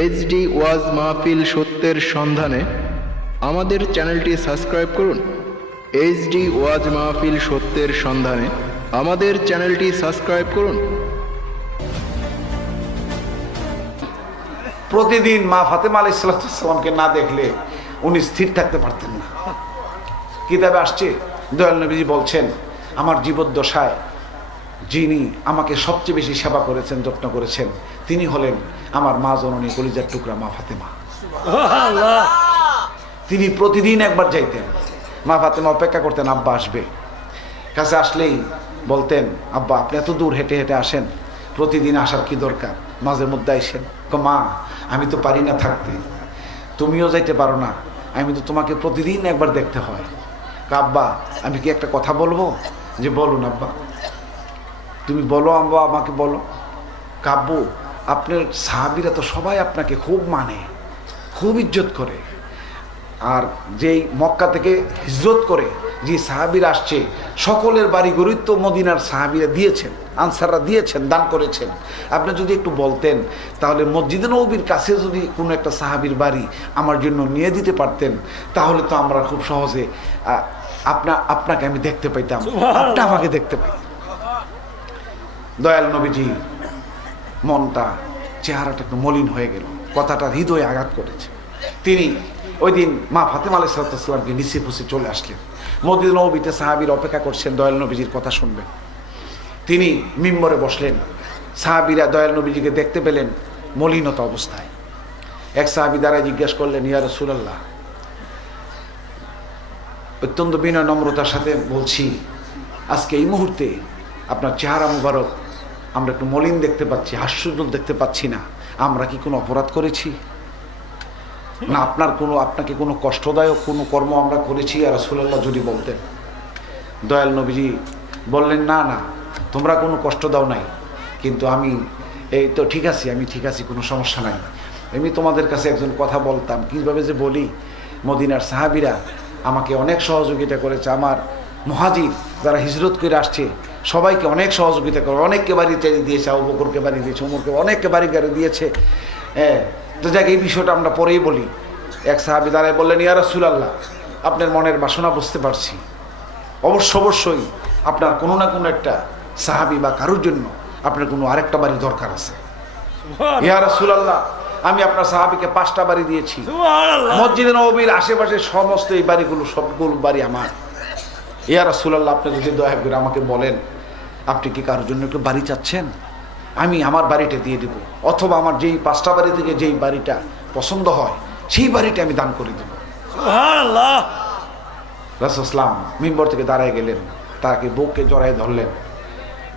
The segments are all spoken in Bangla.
এইচডি ওয়াজ মাহফিল সত্যের সন্ধানে আমাদের চ্যানেলটি সাবস্ক্রাইব করুন। এইচডি ওয়াজ মাহফিল সত্যের সন্ধানে আমাদের চ্যানেলটি সাবস্ক্রাইব করুন। প্রতিদিন মা ফাতেমা আলাইহিস সালামকে না দেখলে উনি স্থির থাকতে পারতেন না। কিতাবে আসছে দয়াল নবীজি বলছেন, আমার জীবদ্দশায় যিনি আমাকে সবচেয়ে বেশি সেবা করেছেন, যত্ন করেছেন, তিনি হলেন আমার মা জননী কলিজার টুকরা মা ফাতেমা। তিনি প্রতিদিন একবার যাইতেন, মা ফাতেমা অপেক্ষা করতেন আব্বা আসবে। কাছে আসলেই বলতেন, আব্বা আপনি এত দূর হেঁটে হেঁটে আসেন, প্রতিদিন আসার কি দরকার, মাঝে মধ্যে আইসেন। মা আমি তো পারি না থাকতে, তুমিও যাইতে পারো না, আমি তো তোমাকে প্রতিদিন একবার দেখতে হয়। আব্বা আমি কি একটা কথা বলবো? যে বলুন আব্বা। তুমি বলো আব্বা, আমাকে বলো। কাব্বু আপনার সাহাবীরা তো সবাই আপনাকে খুব মানে, খুব ইজ্জত করে, আর যেই মক্কা থেকে হিজরত করে যে সাহাবীরা আসছে সকলের বাড়ি গড়ি তো মদিনার সাহাবীরা দিয়েছেন, আনসাররা দিয়েছেন, দান করেছেন। আপনি যদি একটু বলতেন তাহলে মসজিদে নববীর কাছে যদি কোনো একটা সাহাবীর বাড়ি আমার জন্য নিয়ে দিতে পারতেন, তাহলে তো আমরা খুব সহজে আপনাকে আমি দেখতে পাইতাম, আপনি আমাকে দেখতে পাইতেন। দয়াল নবীজি মনটা, চেহারাটা একটু মলিন হয়ে গেল, কথাটা হৃদয়ে আঘাত করেছে। তিনি ওই দিন মা ফাতেমা আলাইহিস সালামকে নিচে ফুসে চলে আসলেন। মসজিদে নববীতে সাহাবীরা অপেক্ষা করছেন দয়াল নবীজির কথা শুনবেন। তিনি মিম্বরে বসলেন। সাহাবীরা দয়াল নবীজিকে দেখতে পেলেন মলিনতা অবস্থায়। এক সাহাবী দ্বারাই জিজ্ঞাসা করলেন, ইয়া রাসূলুল্লাহ, অত্যন্ত বিনয় নম্রতার সাথে বলছি, আজকে এই মুহূর্তে আপনার চেহারা মুবারক আমরা একটু মলিন দেখতে পাচ্ছি, হাস্যোজ্জ্বল দেখতে পাচ্ছি না, আমরা কি কোনো অপরাধ করেছি না আপনাকে কোনো কষ্টদায়ক কোনো কর্ম আমরা করেছি? আর রাসূলুল্লাহ যদি বলতেন। দয়াল নবীজি বললেন, না না তোমরা কোনো কষ্ট দাও নাই, কিন্তু আমি এই তো ঠিক আছি, আমি ঠিক আছি, কোনো সমস্যা নাই। আমি তোমাদের কাছে একজন কথা বলতাম, কীভাবে যে বলি, মদিনার সাহাবীরা আমাকে অনেক সহযোগিতা করেছে, আমার মুহাজির যারা হিজরত করে আসছে সবাইকে অনেক সহযোগিতা করে, অনেককে বাড়ি টাড়ি দিয়েছে, আবু বকরকে বাড়ি দিয়েছে, ওমরকে অনেককে বাড়ি গাড়ি দিয়েছে। হ্যাঁ, তো যাক এই বিষয়টা আমরা পরেই বলি। এক সাহাবী দাঁড়ায় বললেন, ইয়া রাসূলুল্লাহ, আপনার মনের বাসনা বুঝতে পারছি, অবশ্যই আপনার কোনো না কোনো একটা সাহাবী বা কারোর জন্য আপনার কোনো আরেকটা বাড়ি দরকার আছে। ইয়া রাসূলুল্লাহ, আমি আপনার সাহাবীকে 5টা বাড়ি দিয়েছি, মসজিদে নববীর আশেপাশে সমস্ত এই বাড়িগুলো সবগুলো বাড়ি আমার। ইয়া রাসূলুল্লাহ, আপনি যদি দয়া করে আমাকে বলেন আপনি কি কারোর জন্য একটু বাড়ি চাচ্ছেন, আমি আমার বাড়িটা দিয়ে দেব, অথবা আমার যেই 5টা বাড়ি থেকে যেই বাড়িটা পছন্দ হয় সেই বাড়িটা আমি দান করে দেব। সুবহানাল্লাহ। রাসূল সাল্লাল্লাহু আলাইহি ওয়াসাল্লাম মিম্বর থেকে দাঁড়ায় গেলেন, তাকে বুকে জড়ায় ধরলেন,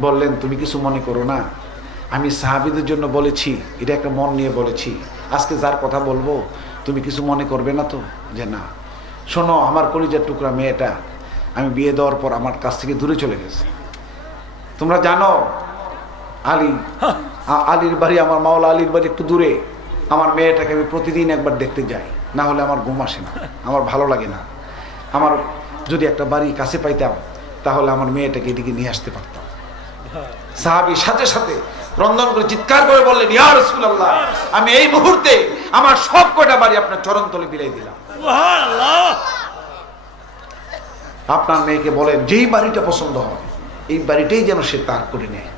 বললেন, তুমি কিছু মনে করো না, আমি সাহাবীদের জন্য বলেছি, এটা একটা মন নিয়ে বলেছি, আজকে যার কথা বলবো তুমি কিছু মনে করবে না তো? যে না, শোনো, আমার কলিজার টুকরা মেয়েটা আমি বিয়ে দেওয়ার পর আমার কাছ থেকে দূরে চলে গেছে। তোমরা জানো আলীর বাড়ি, আমার মাওলা আলীর বাড়ি একটু দূরে। আমার মেয়েটাকে আমি প্রতিদিন একবার দেখতে যাই, না হলে আমার ঘুম আসে না, আমার ভালো লাগে না। আমার যদি একটা বাড়ি কাছে পাইতাম তাহলে আমার মেয়েটাকে এদিকে নিয়ে আসতে পারতাম। সাহাবী সাথে সাথে রন্ধন করে চিৎকার করে বললেন, ইয়া রাসূলুল্লাহ, আমি এই মুহূর্তে আমার সব কয়টা বাড়ি আপনার চরণতলে বিলাই দিলাম। সুবহানাল্লাহ। আপনার মেয়েকে বলেন যেই বাড়িটা পছন্দ হয় এই বাড়িটাই যেন সে তার করে নেয়।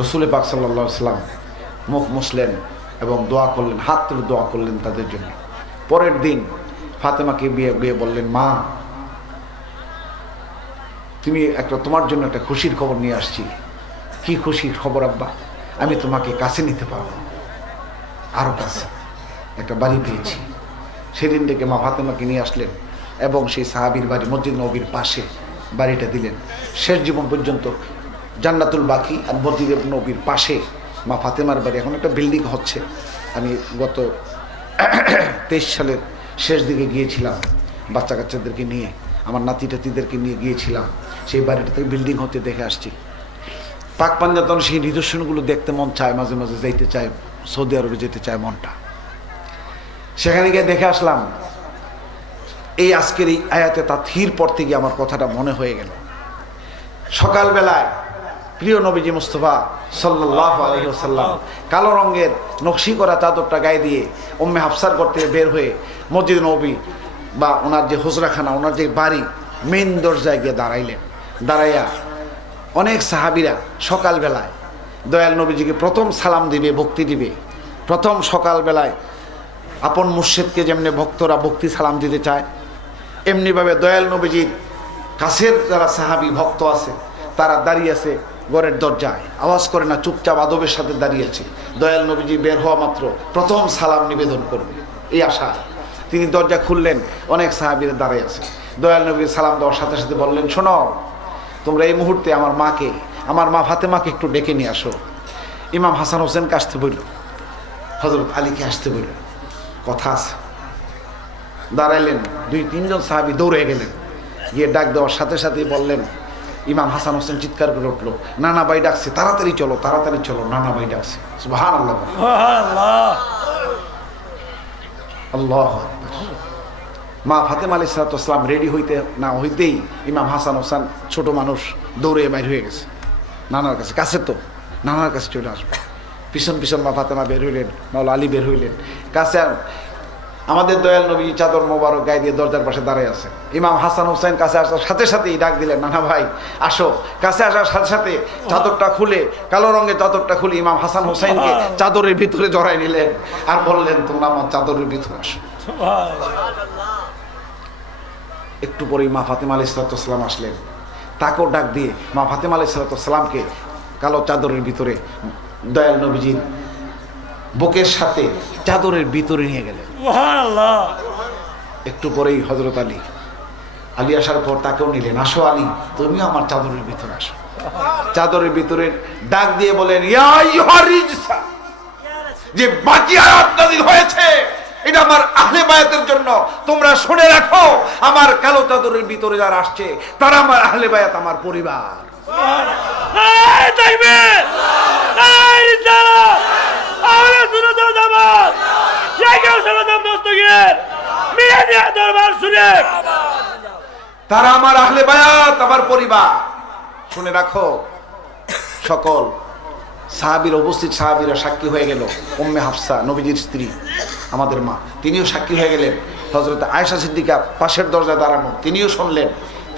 রাসূল পাক সাল্লাল্লাহু আলাইহি ওয়াসাল্লাম মুখ মুছলেন এবং দোয়া করলেন, হাত তুলে দোয়া করলেন তাদের জন্য। পরের দিন ফাতেমাকে গিয়ে বললেন, মা তুমি তোমার জন্য একটা খুশির খবর নিয়ে আসছি। কি খুশির খবর আব্বা? আমি তোমাকে কাছে নিতে পারবো, আরো কাছে একটা বাড়ি পেয়েছি। সেদিন থেকে মা ফাতেমাকে নিয়ে আসলেন এবং সেই সাহাবীর বাড়ি মসজিদ নববীর পাশে বাড়িটা দিলেন। শেষ জীবন পর্যন্ত জান্নাতুল বাকি আর মসজিদ নববীর পাশে মা ফাতেমার বাড়ি। এখন একটা বিল্ডিং হচ্ছে। আমি গত 23 সালের শেষ দিকে গিয়েছিলাম বাচ্চা কাচ্চাদেরকে নিয়ে, আমার নাতি টাতিদেরকে নিয়ে গিয়েছিলাম, সেই বাড়িটা থেকে বিল্ডিং হতে দেখে আসছি। পাক পাঞ্জাতন সেই নিদর্শনগুলো দেখতে মন চায়, মাঝে মাঝে যাইতে চায়, সৌদি আরবে যেতে চায় মনটা। সেখানে গিয়ে দেখে আসলাম। এই আজকের এই আয়াতে তাথীর পর থেকে আমার কথাটা মনে হয়ে গেল। সকালবেলায় প্রিয় নবীজি মুস্তফা সাল্লাল্লাহু আলাইহি ওয়াসাল্লাম কালো রঙের নকশি করা চাদরটা গায়ে দিয়ে উম্মে হাফসার ঘর থেকে বের হয়ে মসজিদ নবী বা ওনার যে হুজরাখানা, ওনার যে বাড়ি, মেন দরজায় গিয়ে দাঁড়াইলেন। দাঁড়াইয়া অনেক সাহাবীরা সকালবেলায় দয়াল নবীজিকে প্রথম সালাম দিবে, ভক্তি দিবে। প্রথম সকালবেলায় আপন মুর্শিদকে যেমনি ভক্তরা ভক্তি সালাম দিতে চায়, এমনিভাবে দয়াল নবীজির কাছের যারা সাহাবী ভক্ত আছে তারা দাঁড়িয়ে আছে ঘরের দরজায়, আওয়াজ করে না, চুপচাপ আদবের সাথে দাঁড়িয়েছে। দয়াল নবীজি বের হওয়া মাত্র প্রথম সালাম নিবেদন করবে এই আশা। তিনি দরজা খুললেন, অনেক সাহাবীরা দাঁড়িয়ে আছে। দয়াল নবীকে সালাম দেওয়ার সাথে সাথে বললেন, শোনো, তোমরা এই মুহূর্তে আমার মাকে, আমার মা ফাতেমাকে একটু ডেকে নিয়ে আসো। ইমাম হাসান হোসেনকে আসতে বলল, হযরত আলীকে আসতে বলল, কথা আছে। দাঁড়াইলেন, 2-3 সাহাবী দৌড়ে গেলেন, গিয়ে ডাক দেওয়ার সাথে সাথেই বললেন, ইমাম হাসান হোসেন চিৎকার করে উঠলো, নানা ভাই ডাকছে, তাড়াতাড়ি চলো, তাড়াতাড়ি চলো, নানা ভাই ডাকছে। সুবহানাল্লাহ, আল্লাহু আকবার। মা ফাতেমা আলাইহিস সালাম রেডি হইতে না হইতেই ইমাম হাসান হোসেন ছোট মানুষ দৌড়ে বাইর হয়ে গেছে নানার কাছে। কাছে তো, নানার কাছে চলে আসবে। পিছন পিছন মা ফাতেমা বের হইলেন, মাওলা আলী বের হইলেন। কাছে আমাদের দয়াল নবী চাদর মোবারক গায়ে দিয়ে দরজার পাশে দাঁড়িয়ে আছে। ইমাম হাসান হোসেন কাছে আসার সাথে সাথেই ডাক দিলেন, নানা ভাই আসো। কাছে আসার সাথে সাথে চাদরটা খুলে, কালো রঙের চাদরটা খুলে ইমাম হাসান হোসেনকে চাদরের ভিতরে জড়াই নিলেন আর বললেন, তোমরা আমার চাদরের ভিতরে আসো। একটু পরেই মা ফাতেমা আলাইহিস সালাম আসলেন, তাকেও ডাক দিয়ে মা ফাতেমা আলাইহিস সালামকে কালো চাদরের ভিতরে দয়াল নবীজির বুকের সাথে চাদরের ভিতরে নিয়ে গেলেন। একটু পরেই হযরত আলী আসার পর তাকেও নিলেন, আসো আলী, তুমিও আমার চাদরের ভিতরে আসো। চাদরের ভিতরে ডাক দিয়ে বলেন, ইয়া আইয়ুহার রিজসা, যে বাকি আয়াত নাযিল হয়েছে এটা আমার আহলে বায়াতের জন্য, তোমরা শুনে রাখো, আমার কালো চাদরের ভিতরে যারা আসছে তারা আমার আহলে বায়াত, আমার পরিবার। তারা আমার আহলে বায়াত, আমার পরিবার, শুনে রাখো। সকল সাহাবীর উপস্থিত সাহাবীরা সাক্ষী হয়ে গেল। উম্মে হাফসা নবীজির স্ত্রী, আমাদের মা, তিনিও সাক্ষী হয়ে গেলেন। হযরত আয়েশা সিদ্দিকা পাশের দরজায় দাঁড়ানো, তিনিও শুনলেন।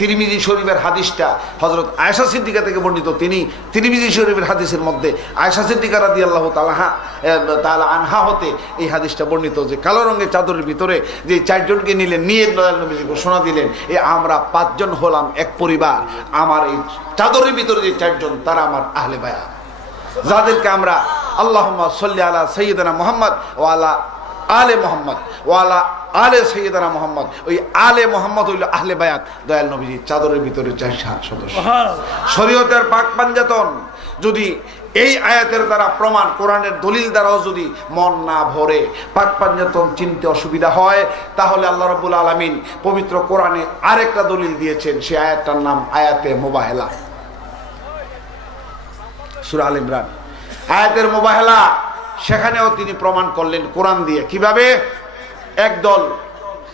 তিরমিজি শরীফের হাদিসটা হযরত আয়েশা সিদ্দিকা থেকে বর্ণিত। তিনি তিরমিজি শরীফের হাদিসের মধ্যে আয়েশা সিদ্দিকা রাদিয়াল্লাহু তাআলা আনহা হতে এই হাদিসটা বর্ণিত, যে কালো রঙের চাদরের ভিতরে যে 4 জনকে নিলেন, নিয়ে দয়াল নবীজি ঘোষণা দিলেন, আমরা 5 জন হলাম এক পরিবার। আমার এই চাদরের ভিতরে যে 4 জন তারা আমার আহলে বায়াত, যাদেরকে আমরা আল্লাহুম্মা সাল্লি আলা সাইয়্যিদিনা মুহাম্মদ ওয়া আলা আলে মুহাম্মদ ওয়া আলা আলে সাইয়্যিদিনা মুহাম্মদ। ওই আলে মুহাম্মদ হইল আহলে বায়াত, দয়াল নবীজির চাদরের ভিতরে 4 সদস্য। শরীয়তের পাক পাঞ্জাতন যদি এই আয়াতের দ্বারা প্রমাণ, কোরআনের দলিল দ্বারাও যদি মন না ভরে, পাক পাঞ্জাতন চিনতে অসুবিধা হয়, তাহলে আল্লাহ রাব্বুল আলামিন পবিত্র কোরআনে আরেকটা দলিল দিয়েছেন। সেই আয়াতটার নাম আয়াতে মুবাহেলা, সূরা আল ইমরান আয়াতের মুবাহেলা। সেখানেও তিনি প্রমাণ করলেন কোরআন দিয়ে। কিভাবে? একদল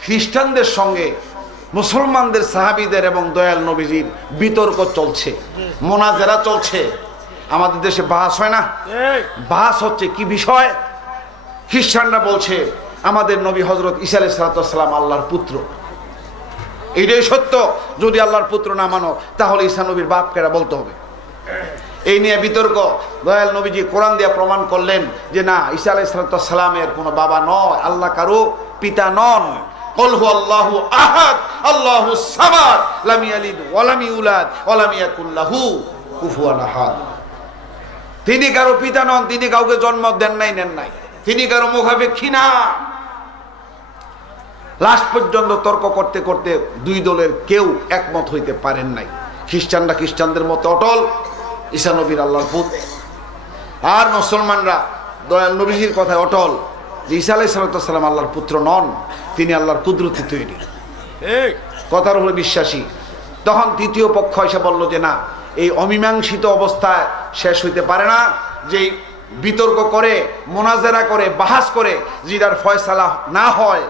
খ্রিস্টানদের সঙ্গে মুসলমানদের, সাহাবীদের এবং দয়াল নবীজির বিতর্ক চলছে, মোনাজেরা চলছে। আমাদের দেশে বাহাস হয় না? বাহাস হচ্ছে কি বিষয়? খ্রিস্টানরা বলছে আমাদের নবী হযরত ঈসা আলাইহিস সালাম আল্লাহর পুত্র। এইটাই সত্য। যদি আল্লাহর পুত্র না মানো তাহলে ঈসা নবীর বাপ কেরা বলতে হবে। এই নিয়ে বিতর্ক। দয়াল নবীজি কোরআন দিয়ে প্রমাণ করলেন যে না, ঈসা আলাইহিস সালামের কোনো বাবা নয়, আল্লাহ কারো পিতা নন। কুল হুয়াল্লাহু আহাদ আল্লাহুস সামাদ লাম ইয়ালিদ ওয়া লাম ইউলাদ ওয়া লাম ইয়াকুল লাহু কুফুয়ান আহাদ। তিনি কারো পিতা নন, তিনি কাউকে জন্ম দেন নাই, নেন নাই, তিনি কারো মুখাপেক্ষী না। লাস্ট পর্যন্ত তর্ক করতে করতে 2 দলের কেউ একমত হইতে পারেন নাই। খ্রিস্টানরা খ্রিস্টানদের মতো অটল, ঈসা নবীর আল্লাহর পুত্র। আর মুসলমানরা দয়াল নবীজির কথায় অটল যে ঈসা আলাইহিস সালাম আল্লাহর পুত্র নন, তিনি আল্লাহর কুদরতি তৈরি, কথার উপরে বিশ্বাসী। তখন তৃতীয় পক্ষ এসে বলল যে না, এই অমীমাংসিত অবস্থায় শেষ হইতে পারে না, যে বিতর্ক করে, মোনাজেরা করে, বাহাস করে যেটার ফয়সালা না হয়,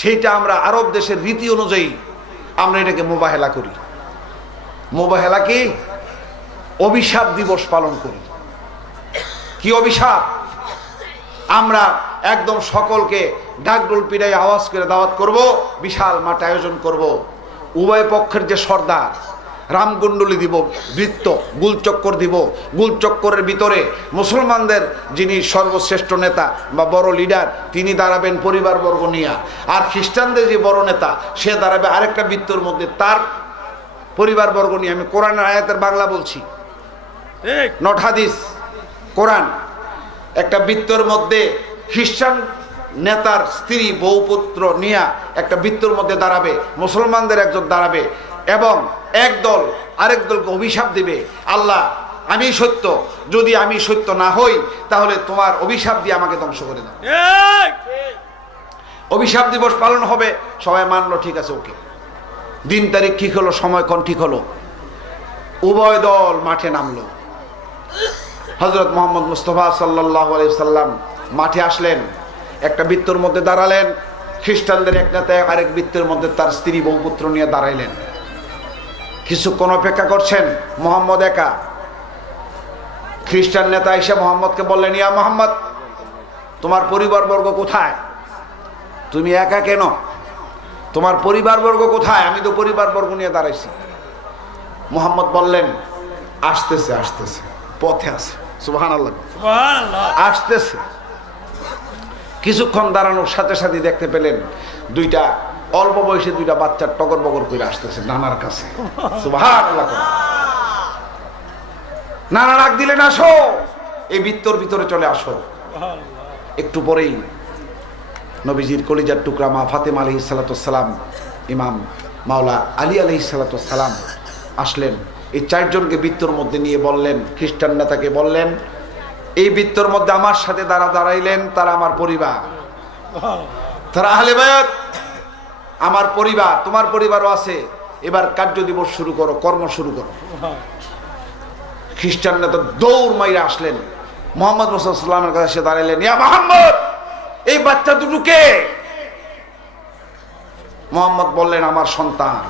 সেইটা আমরা আরব দেশের রীতি অনুযায়ী আমরা এটাকে মুবাহেলা করি। মুবাহেলা কি? অভিশাপ দিবস পালন করি। কি অভিশাপ? আমরা একদম সকলকে ঢাকঢোল পিটাই আওয়াজ করে দাওয়াত করব, বিশাল মাঠ আয়োজন করব। উভয় পক্ষের যে সর্দার রামকুণ্ডলী দিব, বৃত্ত গুলচক্কর দিব। গুলচক্করের ভিতরে মুসলমানদের যিনি সর্বশ্রেষ্ঠ নেতা বা বড় লিডার তিনি দাঁড়াবেন পরিবারবর্গ নিয়ে, আর খ্রিস্টানদের যে বড় নেতা সে দাঁড়াবে আরেকটা বৃত্তর মধ্যে তার পরিবারবর্গ নিয়ে। আমি কোরআনের আয়াতের বাংলা বলছি, নট হাদিস, কোরআন। একটা বৃত্তর মধ্যে খ্রিস্টান নেতার স্ত্রী বউ পুত্র নিয়ে একটা বৃত্তর মধ্যে দাঁড়াবে, মুসলমানদের একজন দাঁড়াবে এবং একদল আরেক দলকে অভিশাপ দিবে, আল্লাহ আমি সত্য, যদি আমি সত্য না হই তাহলে তোমার অভিশাপ দিয়ে আমাকে ধ্বংস করে দাও। অভিশাপ দিবস পালন হবে। সবাই মানলো, ঠিক আছে, ওকে। দিন তারিখ ঠিক হলো, সময়ক্ষণ ঠিক হলো, উভয় দল মাঠে নামলো। হযরত মুহাম্মদ মুস্তাফা সাল্লাল্লাহু আলাইহি সাল্লাম মাঠে আসলেন, একটা বৃত্তর মধ্যে দাঁড়ালেন, খ্রিস্টানদের এক নেতা আরেক বৃত্তের মধ্যে তার স্ত্রী বউ পুত্র নিয়ে দাঁড়াইলেন। কিছুক্ষণ অপেক্ষা করছেন, মুহাম্মদ একা। খ্রিস্টান নেতা এসে মুহাম্মদকে বললেন, ইয়া মুহাম্মদ, তোমার পরিবারবর্গ কোথায়? তুমি একা কেন? তোমার পরিবারবর্গ কোথায়? আমি তো পরিবারবর্গ নিয়ে দাঁড়াইছি। মুহাম্মদ বললেন, আসতেছে আসতেছে, পথে আছে। সুবহানাল্লাহ, আসতেছে। কিছুক্ষণ দাঁড়ানোর সাথে সাথে দেখতে পেলেন দুইটা অল্প বয়সে দুইটা বাচ্চা টগর বগর করে আসতেছে নানার কাছে। সুবহানাল্লাহ, নানা ডাক দিলেন, আসো, এই বৃত্তর ভিতরে চলে আসো। একটু পরেই নবীজির কলিজার টুকরা মা ফাতেমা আলাইহিস সালাতু সালাম, ইমাম মাওলা আলী আলাইহিস সালাতু সালাম আসলেন। এই চারজনকে বৃত্তর মধ্যে নিয়ে বললেন, খ্রিস্টান নেতাকে বললেন, এই বৃত্তর মধ্যে আমার সাথে দাঁড়াইলেন তারা আমার পরিবার, তারা আহলে বায়াত, আমার পরিবার, তোমার পরিবারও আছে। এবার কার্য দিবস শুরু করো, কর্ম শুরু করো। খ্রিস্টান নেতা দৌড় মাইরা আসলেন, মুহাম্মদ মুস্তাফা সাল্লাল্লাহু আলাইহি ওয়াসাল্লামের কাছে দাঁড়াইলেন, ইয়া মুহাম্মদ, এই বাচ্চা দুটো কে? মুহাম্মদ বললেন, আমার সন্তান।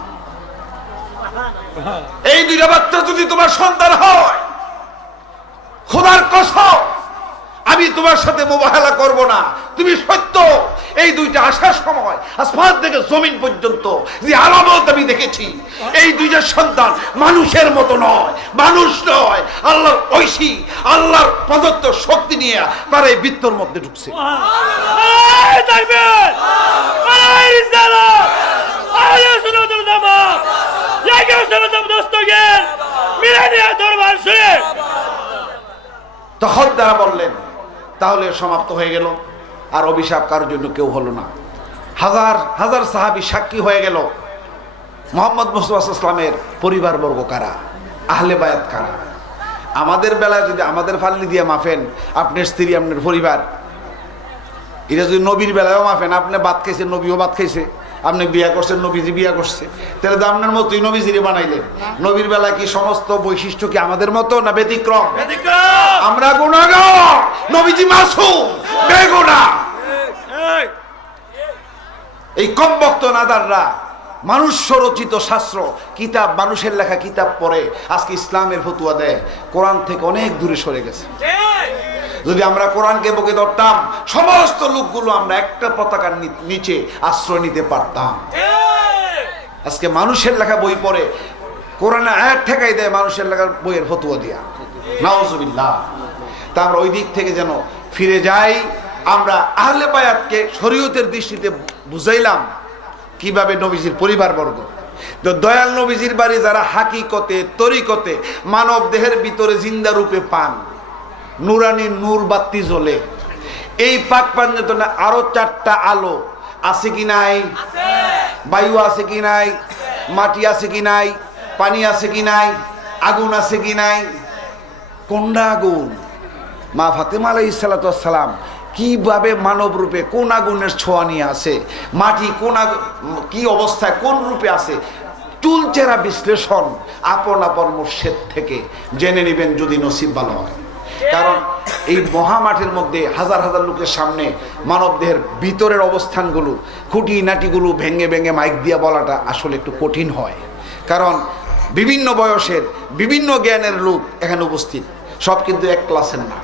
এই দুইটা বাচ্চা যদি তোমার সন্তান হয়, খোদার কসম আমি তোমার সাথে মুবাহালা করব না, তুমি সত্য। এই দুইটা আসার সময় আসমান থেকে জমিন পর্যন্ত যে আলামত আমি দেখেছি, এই দুইটা সন্তান মানুষের মতো নয়, মানুষ নয়, আল্লাহর ঐশী, আল্লাহর প্রদত্ত শক্তি নিয়ে তারা এই বৃত্তর মধ্যে ঢুকছে। তখন তারা বললেন, তাহলে সমাপ্ত হয়ে গেল, আর অভিশাপ কারোর জন্য কেউ হলো না। হাজার হাজার সাহাবী সাক্ষী হয়ে গেল। মুহাম্মদ মুস্তাফা সাল্লাল্লাহু আলাইহি ওয়াসাল্লামের পরিবারবর্গ কারা, আহলে বায়াত কারা। আমাদের বেলায় যদি আমাদের ফাল্লি দিয়ে মাফেন, আপনার স্ত্রী, আপনার পরিবার, এটা যদি নবীর বেলায়ও মাফেন, আপনি ভাত খাইছেন, নবীও ভাত খাইছে, আপনি বিয়া করছেন, নবীজি বিয়া করছে, তাহলে তো আপনার মতোই নবীজিরে বানাইলেন। নবীর বেলা কি সমস্ত বৈশিষ্ট্য কি আমাদের মতো না ব্যতিক্রম? আমরা গুনাহগার, নবীজি মাসুম, বেগুনাহ। এই কমবক্ত নাদাররা মানুষ রচিত শাস্ত্র কিতাব, মানুষের লেখা কিতাব পড়ে আজকে ইসলামের ফতুয়া দেয়, কোরআন থেকে অনেক দূরে সরে গেছে। যদি আমরা কোরআনকে বুকে ধরতাম, সমস্ত লোকগুলো আমরা একটা পতাকার নিচে আশ্রয় নিতে পারতাম। আজকে মানুষের লেখা বই পড়ে কোরআনে আয়াত ঠেকাই দেয় মানুষের লেখার বইয়ের ফতুয়া দিয়া, নাউজুবিল্লাহ। তা আমরা ওই দিক থেকে যেন ফিরে যাই। আমরা আহলে বায়াতকে শরীয়তের দৃষ্টিতে বুঝাইলাম কিভাবে নবীজির পরিবারবর্গ। তো দয়াল নবীজির বাড়ি যারা হাকিকতে তরিকতে মানব দেহের ভিতরে জিন্দা রূপে পান, নুরানি নূর বাতি জ্বলে, এই পাক পাঞ্জাতনে আরো 4টা আলো আছে কি নাই? বায়ু আছে কি নাই? মাটি আছে কি নাই? পানি আছে কি নাই? আগুন আছে কি নাই? কোনটা আগুন? মা ফাতেমা আলাইহিস সালাতু ওয়াস সালাম কিভাবে মানব রূপে কোন আগুনের ছোঁয়া নিয়ে আছে, মাটি কোন কি অবস্থায় কোন রূপে আছে, চুলচেরা বিশ্লেষণ আপন আপন মুর্শিদ থেকে জেনে নেবেন যদি নসিব ভালো হয়। কারণ এই মহামাঠের মধ্যে হাজার হাজার লোকের সামনে মানব দেহের ভিতরের অবস্থানগুলো, খুঁটি নাটিগুলো ভেঙে ভেঙে মাইক দিয়ে বলাটা আসলে একটু কঠিন হয়। কারণ বিভিন্ন বয়সের বিভিন্ন জ্ঞানের লোক এখানে উপস্থিত, সব কিন্তু এক ক্লাসের না।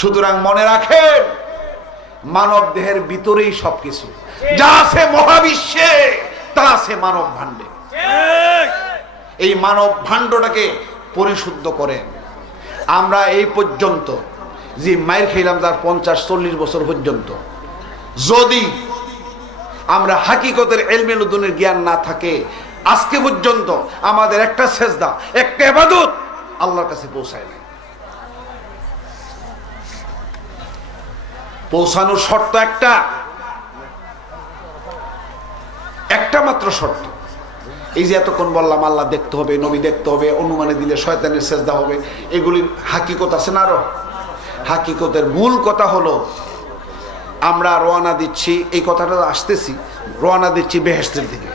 সুতরাং মনে রাখেন, মানব দেহের ভিতরেই সবকিছু যা আছে মহাবিশ্বে তা আছে মানব ভাণ্ডে। এই মানব ভাণ্ডটাকে পরিশুদ্ধ করেন। আমরা এই পর্যন্ত যে মায়ের খেলাম তার 50-40 বছর পর্যন্ত, যদি আমরা হাকিকতের ইলমে লুদুনের জ্ঞান না থাকে, আজকে পর্যন্ত আমাদের একটা সেজদা, একটা ইবাদত আল্লাহর কাছে পৌঁছায় নাই। পৌঁছানোর শর্ত একটা মাত্র শর্ত। এই যে এতক্ষণ বললাম আল্লাহ দেখতে হবে, নবী দেখতে হবে, অনুমানে দিলে শয়তানের সেজদা হবে, এগুলির হাকিকত আছে না? আরো হাকিকতের মূল কথা হলো, আমরা রওনা দিচ্ছি, এই কথাটা আসতেছি, রওনা দিচ্ছি বেহেশতের দিকে।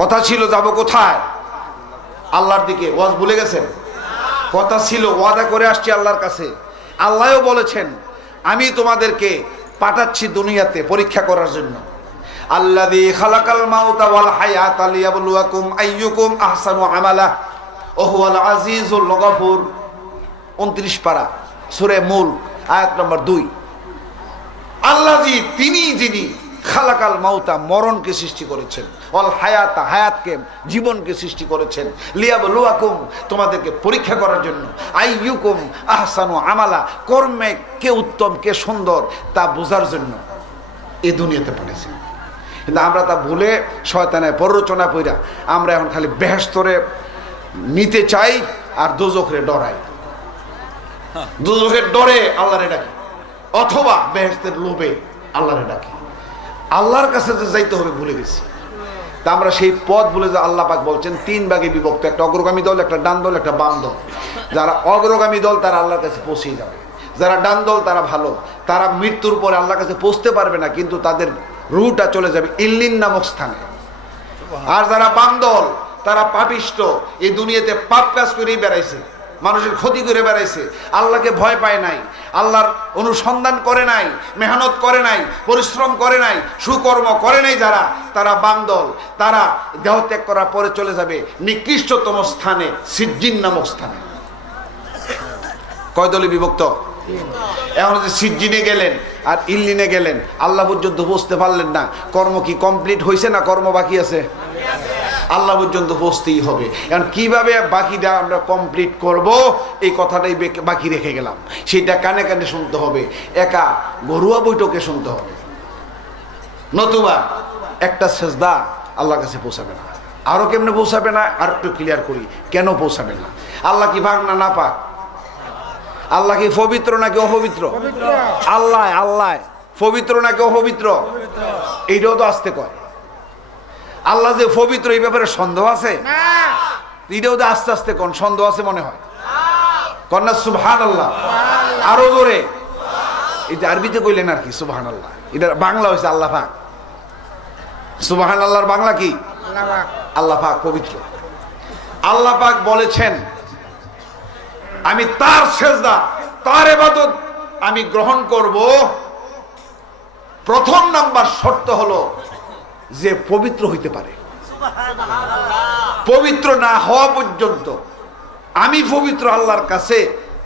কথা ছিল যাব কোথায়? আল্লাহর দিকে। ওয়াজ ভুলে গেছেন? কথা ছিল, ওয়াদা করে আসছি আল্লাহর কাছে। আল্লাহও বলেছেন আমি তোমাদেরকে পাঠাচ্ছি দুনিয়াতে পরীক্ষা করার জন্য। আল্লাযী খালাকাল মাউতা ওয়াল হায়াতা লিয়াবলুয়াকুম আইয়ুকুম আহসানু আমালা ওয়া হুয়াল আজিজুল গফুর। 29 পারা সূরা মুলক আয়াত নম্বর 2। আল্লাযী, তিনি যিনি খালাকাল মাউতা, মরণকে সৃষ্টি করেছেন, ওয়াল হায়াতা, হায়াতকে, জীবনকে সৃষ্টি করেছেন, লিয়াবলুয়াকুম, তোমাদেরকে পরীক্ষা করার জন্য, আইয়ুকুম আহসানু আমালা, কর্মে কে উত্তম কে সুন্দর তা বোঝার জন্য এই দুনিয়াতে পাঠিয়েছেন। কিন্তু আমরা তা ভুলে শয়তানের প্ররোচনা কইরা আমরা এখন খালি বেহেশতরে নিতে চাই আর দোজখরে ডরাই। দোজখের ডরে আল্লাহরে ডাকি, অথবা বেহেশতের লোভে আল্লাহরে ডাকি। আল্লাহর কাছে যে যাইতে হবে ভুলে গেছি। তা আমরা সেই পথ ভুলে যে আল্লাহ পাক বলছেন 3 ভাগে বিভক্ত, একটা অগ্রগামী দল, একটা ডান দল, একটা বাম দল। যারা অগ্রগামী দল তারা আল্লাহর কাছে পৌঁছে যাবে, যারা ডান দল তারা ভালো, তারা মৃত্যুর পরে আল্লাহর কাছে পৌঁছতে পারবে না, কিন্তু তাদের রুটা চলে যাবে ইল্লিন নামক স্থানে। আর যারা বাম দল তারা পাপিষ্ট, এই দুনিয়াতে পাপ কাজ করেই বেড়াইছে, মানুষের ক্ষতি করে বেড়াইছে, আল্লাহকে ভয় পায় নাই, আল্লাহর অনুসন্ধান করে নাই, মেহনত করে নাই, পরিশ্রম করে নাই, সুকর্ম করে নাই যারা, তারা বাম দল। তারা দেহ ত্যাগ করার পরে চলে যাবে নিকৃষ্টতম স্থানে, সিজ্জিন নামক স্থানে। কয় দলে বিভক্ত? এখন যে সিজ্জিনে গেলেন আর ইল্লিনে গেলেন, আল্লাহ পর্যন্ত পৌঁছতে পারলেন না, কর্ম কি কমপ্লিট হয়েছে না কর্ম বাকি আছে? আল্লাহ পর্যন্ত পৌঁছতেই হবে। এখন কিভাবে বাকিটা আমরা কমপ্লিট করব, এই কথাটাই বাকি রেখে গেলাম। সেটা কানে কানে শুনতে হবে, একা ঘরোয়া বৈঠকে শুনতে হবে, নতুবা একটা সেজদা আল্লাহর কাছে পৌঁছাবে না। আরো কেমনে পৌঁছাবে না আর একটু ক্লিয়ার করি, কেন পৌঁছাবে না? আল্লাহ কি পাক না না পাক? আল্লাহ কি পবিত্র নাকি অপবিত্র? আল্লাহ আল্লাহ পবিত্র নাকি অপবিত্র? এইটাও তো আসতে কয়। আল্লাহ যে পবিত্র এই ব্যাপারে সন্দেহ আছে? এটাও তো আস্তে আস্তে কোন সন্দেহ আছে মনে হয়। কন্যা সুবহানাল্লাহ, আরো জোরে। এটা আরবিতে কইলেন আর কি সুবহানাল্লাহ, এটা বাংলা হয়েছে আল্লাহ পাক। সুবহানাল্লাহর বাংলা কি? আল্লাহ পাক পবিত্র। আল্লাহ পাক বলেছেন আমি তার সেজদা, তার ইবাদত আমি গ্রহণ করব। প্রথম নাম্বার শর্ত হলো যে পবিত্র হইতে পারে। পবিত্র না হওয়া পর্যন্ত আমি পবিত্র আল্লাহর কাছে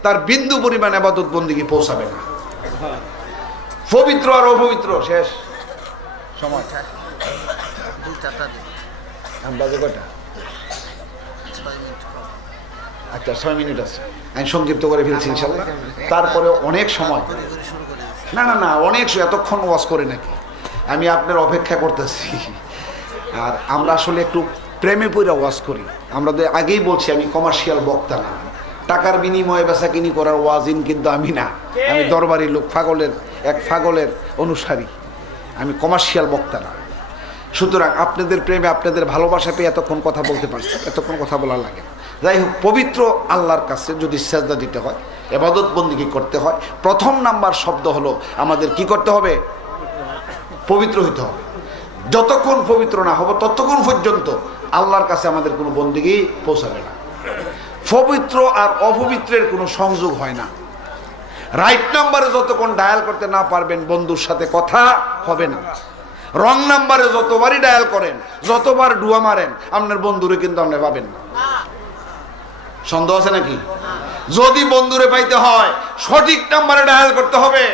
তার বিন্দু পরিমাণ ইবাদত বন্দেগী পৌঁছাবে না। পবিত্র আর অপবিত্র শেষ সময়। বাজে কয়টা? আচ্ছা 6 মিনিট আছে, আমি সংক্ষিপ্ত করে ফেলছি ইনশাল্লাহ। তারপরে অনেক সময়, না না না অনেক, এতক্ষণ ওয়াজ করে নাকি? আমি আপনার অপেক্ষা করতেছি। আর আমরা আসলে একটু প্রেমে পইরা ওয়াজ করি। আমরা তো আগেই বলছি আমি কমার্শিয়াল বক্তা না, টাকার বিনিময়ে বেচা কিনি করার ওয়াজিন কিন্তু আমি না। আমি দরবারি লোক, ফাগলের অনুসারী, আমি কমার্শিয়াল বক্তা না। সুতরাং আপনাদের প্রেমে, আপনাদের ভালোবাসা পেয়ে এতক্ষণ কথা বলতে পারছি, এতক্ষণ কথা বলার লাগে। যাই হোক, পবিত্র আল্লাহর কাছে যদি সেজদা দিতে হয়, ইবাদত বন্দেগী করতে হয়, প্রথম নাম্বার শব্দ হলো আমাদের কি করতে হবে? পবিত্র হইতে হবে। যতক্ষণ পবিত্র না হবো ততক্ষণ পর্যন্ত আল্লাহর কাছে আমাদের কোনো বন্দেগী পৌঁছাবে না। পবিত্র আর অপবিত্রের কোনো সংযোগ হয় না। রাইট নাম্বারে যতক্ষণ ডায়াল করতে না পারবেন বন্ধুর সাথে কথা হবে না। রং নাম্বারে যতবারই ডায়াল করেন, যতবার ডুয়া মারেন, আপনার বন্ধুরে কিন্তু আপনি পাবেন না। সন্দেহ আছে নাকি? যদি বন্ধুরে পাইতে হয় সঠিক নাম্বারে ডায়াল করতে হবে।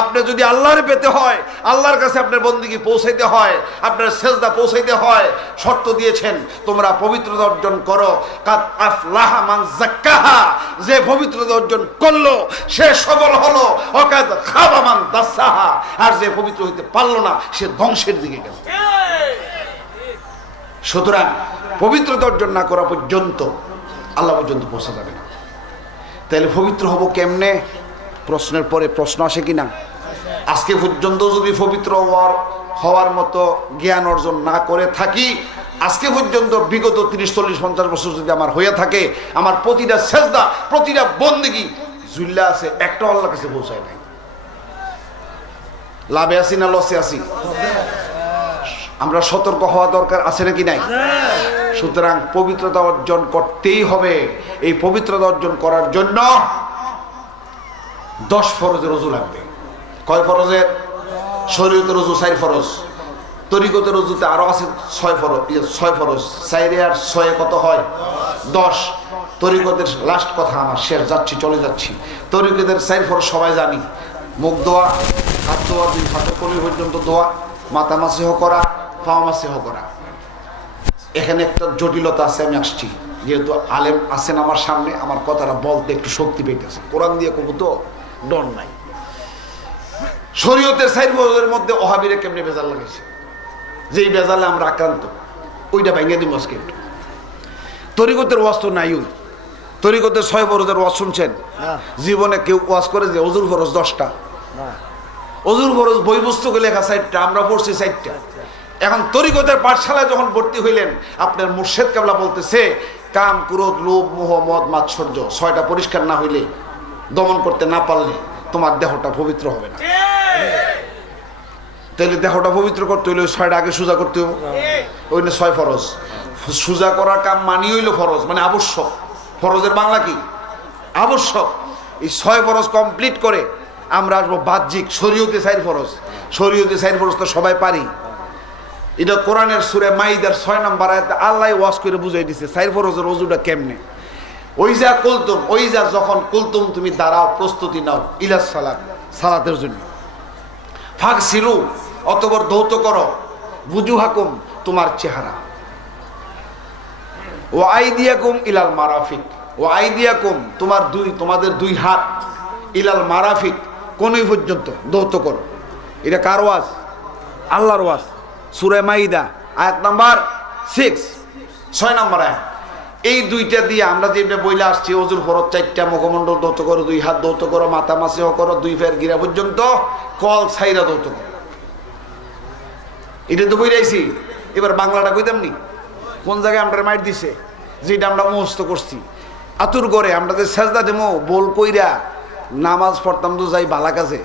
আপনি যদি আল্লাহরে পেতে হয়, আল্লাহর কাছে আপনার বন্দেগী পৌঁছাইতে হয়, আপনার সেজদা পৌঁছাইতে হয়, শর্ত দিয়েছেন তোমরা পবিত্রতা অর্জন করো। কাদ আফলাহা মান যাক্কাহা, যে পবিত্রতা অর্জন করলো সে সফল হলো। ওয়াকাদ খাবা মান দাসাহা, আর যে পবিত্র হইতে পারলো না সে ধ্বংসের দিকে গেল। সুতরাং পবিত্রতা অর্জন না করা পর্যন্ত আল্লাহ পর্যন্ত পৌঁছা যাবে না। তাহলে পবিত্র হব কেমনে? প্রশ্নের পরে প্রশ্ন আসে কিনা? আজকে পর্যন্ত যদি পবিত্র হওয়ার মতো জ্ঞান অর্জন না করে থাকি, আজকে পর্যন্ত বিগত 30-40-50 বছর যদি আমার হয়ে থাকে, আমার প্রতিটা সেজদা প্রতিটা বন্দেগী জুল্লা আছে, একটা আল্লাহর কাছে পৌঁছায় নাই। লাভে আছি না লসে আছি? আমরা সতর্ক হওয়া দরকার আছে নাকি নাই? সুতরাং পবিত্রতা অর্জন করতেই হবে। এই পবিত্রতা অর্জন করার জন্য 10 ফরজের ওযু লাগবে। কয় ফরজের? শরীয়তের ওযু 4 ফরজ, তরিকতের ওযুতে আরো আছে 6 ফরজ। 6 ফরজ 4 আর 6 কত হয়? 10। তরিকতের লাস্ট কথা আমার শেষ, যাচ্ছি চলে যাচ্ছি। তরিকতের 4 ফরজ সবাই জানি। মুখ দোয়া, হাত দোয়া, 2 হাতে কলি পর্যন্ত দোয়া, মাথা মাসিহ করা, পা মাসিহ করা। এখানে একটা জটিলতা আছে, আমি আসছি। যেহেতু আলেম আছেন আমার সামনে, আমার কথাটা বলতে একটু শক্তি পেতেছে। কোরআন দিয়ে কবু তো ডর নাই। শরীয়তের 4 ফরজের মধ্যে ওহাবিরা কেমনে বেজাল লাগাইছে, যেই বেজালে আমরা আক্রান্ত, ওইটা ভেঙে দিব আজকে একটু। তরিকতের ওয়াজ তো নাই। ওই তরিকতের 6 ফরজের ওয়াজ শুনছেন? জীবনে কেউ ওয়াজ করে যে অজুর ফরজ 10টা? অজুর ফরজ বই পুস্তকে লেখা 4টা, আমরা পড়ছি 4টা। এখন তরিকতের পাঠশালায় যখন ভর্তি হইলেন, আপনার মুর্শেদ কেবলা বলতেছে কাম, ক্রোধ, লোভ, মোহ, মদ, মাৎসর্য 6টা পরিষ্কার না হইলে, দমন করতে না পারলে তোমার দেহটা পবিত্র হবে না। তাহলে দেহটা পবিত্র করতে হইলে 6টা আগে সোজা করতে হবে। ওই 6 ফরজ। সোজা করার কাম মানি হইল ফরজ, মানে আবশ্যক। ফরজের বাংলা কি? আবশ্যক। এই 6 ফরজ কমপ্লিট করে আমরা আসবো বাহ্যিক শরীয়তে 4 ফরজ। শরীয়তে 4 ফরজ তো সবাই পারি। এটা কোরআনের সূরা মাইদার 6 নম্বর আয়াতে আল্লাহ ওয়াজ করে বুঝাই দিছে 4 ফরজের ওযুটা কেমনে। ওই যা কুলতুম, ওই যা যখন কুলতুম তুমি দাঁড়াও, প্রস্তুতি নাও ইলাস সালাত, সালাতের জন্য। ফাগসিলু, অতঃপর ধৌত করো, বুজুহাকুম, তোমার চেহারা, ও আইদিয়াকুম ইলাল মারাফিক, ও আইদিয়াকুম, তোমাদের 2 হাত, ইলাল মারাফিক, কোনই পর্যন্ত ধৌত করো। এটা কার ওয়াজ? আল্লাহর ওয়াজ। সূরা মাইদা আয়াত নাম্বার 6 নম্বর আয়াত। এই 2টা দিয়ে আমরা যেটা বইলে আসছি, ওযুর ফরজ 4টা, মুখমণ্ডল ধৌত করো, 2 হাত ধৌত করো, মাথা মাসিহ করো, 2 ফের গিরা পর্যন্ত, কল ছাইরা ধৌত করো। এটা তো বইরাইছি। এবার বাংলাটা কইতাম নি? কোন জায়গায় আমরা মাইট দিছে যেটা আমরা মুখস্থ করছি। আতুর করে আমরা যে সেজদা দেমো বল কইরা নামাজ পড়তাম তো যাই বালা কাজে,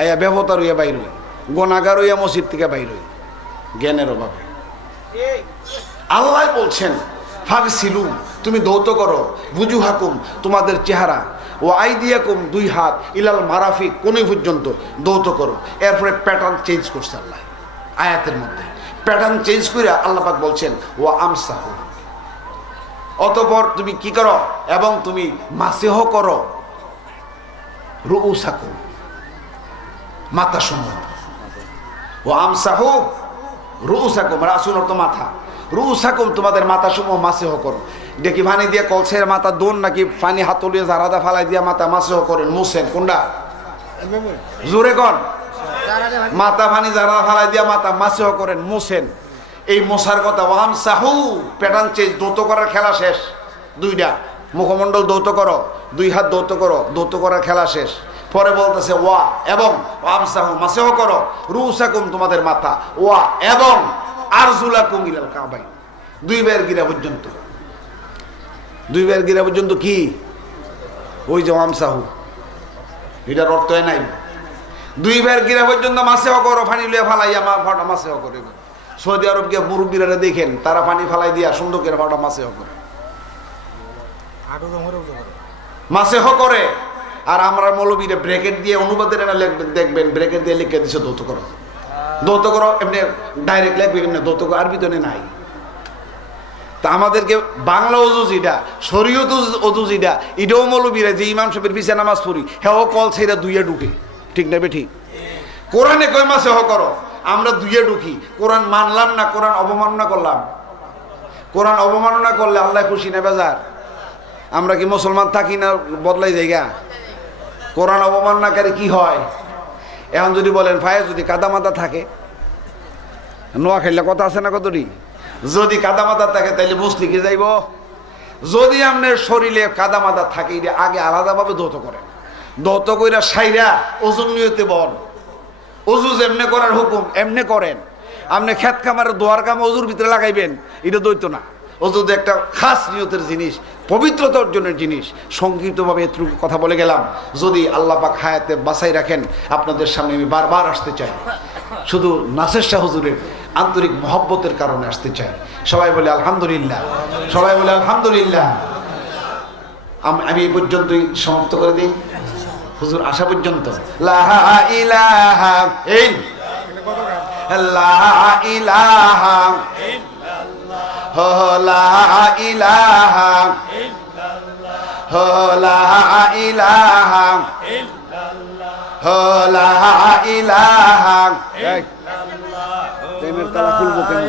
আয়া ব্যবতার হইয়া বাইর হই, গোনাগার হইয়া মসজিদ থেকে বাইর হই জ্ঞানের অভাবে। আল্লাহ বলছেন ফাগসিলু, তুমি ধৌত করো, বুজুহাকুম, তোমাদের চেহারা, ও আইদিয়াকুম, 2 হাত, ইলাল মারাফিক, কোনই পর্যন্ত ধৌত করো। এরপরে প্যাটার্ন চেঞ্জ করছে আল্লাহ আয়াতের মধ্যে। প্যাটার্ন চেঞ্জ করে আল্লাহ পাক বলছেন ও আমসাহু, অতঃপর তুমি কি করো? এবং তুমি মাসিহ করো রুউসাকুম, মাথা সমূহ। ও আমসাহু রুউসাকুম, রাসূল অর্থ মাথা, রুউসাকুম, তোমাদের মাথা সমূহ মাসিহ করো। দেখি পানি দিয়ে কলসের মাথা দোন নাকি পানি হাতলিয়ে জারাদা ফালাই দিয়া মাথা মাসিহ করেন, মুছেন? কোনটা জোরে কন? মাথা পানি জারাদা ফালাই দিয়া মাথা মাসিহ করেন, মুছেন। এই মোছার কথা। ওয়াম সাহু, প্যাটার্ন চেঞ্জ, দৌত করার খেলা শেষ। 2টা মুখমণ্ডল দৌত করো, 2 হাত দৌত করো, দৌত করার খেলা শেষ। পরে বলতেছে ওয়া এবং, ওয়াম সাহু, মাসিহ করো রুউসাকুম, তোমাদের মাথা, ওয়া এবং আরজুলাকুম ইলাল কাবাইন, 2 বের গিরা পর্যন্ত। 2 বের গিরা পর্যন্ত কি? ওই যে ওয়াম সাহু, এটার অর্থ নাই। 2 বের গিরা পর্যন্ত মাসিহ করো, পানি লইয়া ফালাইয়া ফাটা মাসিহ করে। সৌদি আরব গিয়ে মুরব্বীরা দেখেন, তারা পানি ফালাই দিয়া সুন্দর করে ফাটা মাসিহ করে, মাসিহ করে। আর আমরা মৌলবীরা ব্র্যাকেট দিয়ে অনুবাদের দেখবেন, ব্র্যাকেট দিয়ে লিখে দিচ্ছে দৌত করো, দৌত করো। এমনি ডাইরেক্ট লিখবে, এমনি দৌত করো, আরবি তো নাই। তা আমাদেরকে বাংলা অজু যেটা, শরীয়ত অজু যেটা, এটাও মৌলবীরা যে ইমাম সাহেবের পিছে নামাজ পড়ি হেও কল ছেড়া দুইয়া ঢুকে, ঠিক না বেঠিক? কোরআনে কয় মাসে হ করো, আমরা দুইয়া ঢুকি। কোরআন মানলাম না, কোরআন অবমাননা করলাম। কোরআন অবমাননা করলে আল্লাহ খুশি না বেজার? আমরা কি মুসলমান থাকি না বদলাই জায়গা? কোরআন অবমাননাকারী কি হয়? এখন যদি বলেন ফায়ে যদি কাদামাদা থাকে, নোয়া খাইলে কথা আছে না কতটি, যদি কাদামাদা থাকে তাহলে মুসলি কি যাইব? যদি আপনার শরীরে কাদামাদা থাকে এটা আগে আলাদাভাবে ধৌত করেন, ধৌত কইরা সাইরা ওজন নিয়তে বল। অজু যেমনে করার হুকুম এমনে করেন। আপনি খেত খামারের দোয়ার কাম অজুর ভিতরে লাগাইবেন, এটা দৈত না। অজু তো একটা খাস নিয়তের জিনিস, পবিত্রতা অর্জনের জিনিস। সংক্ষিপ্তভাবে এতটুকু কথা বলে গেলাম। যদি আল্লাহ পাক হায়াতে বাঁচাই রাখেন, আপনাদের সামনে আমি বারবার আসতে চাই, শুধু নাসির শাহ হুজুরের আন্তরিক মহব্বতের কারণে আসতে চাই। সবাই বলে আলহামদুলিল্লাহ, সবাই বলে আলহামদুলিল্লাহ। আমি এই পর্যন্তই সমাপ্ত করে দিই, হুজুর আসা পর্যন্ত। লা ইলাহা ইল্লাল্লাহ, লা ইলাহা লা ইলাহা লা ইলাহা লা ইলাহা। প্রেমের তালা খুলবো কেন?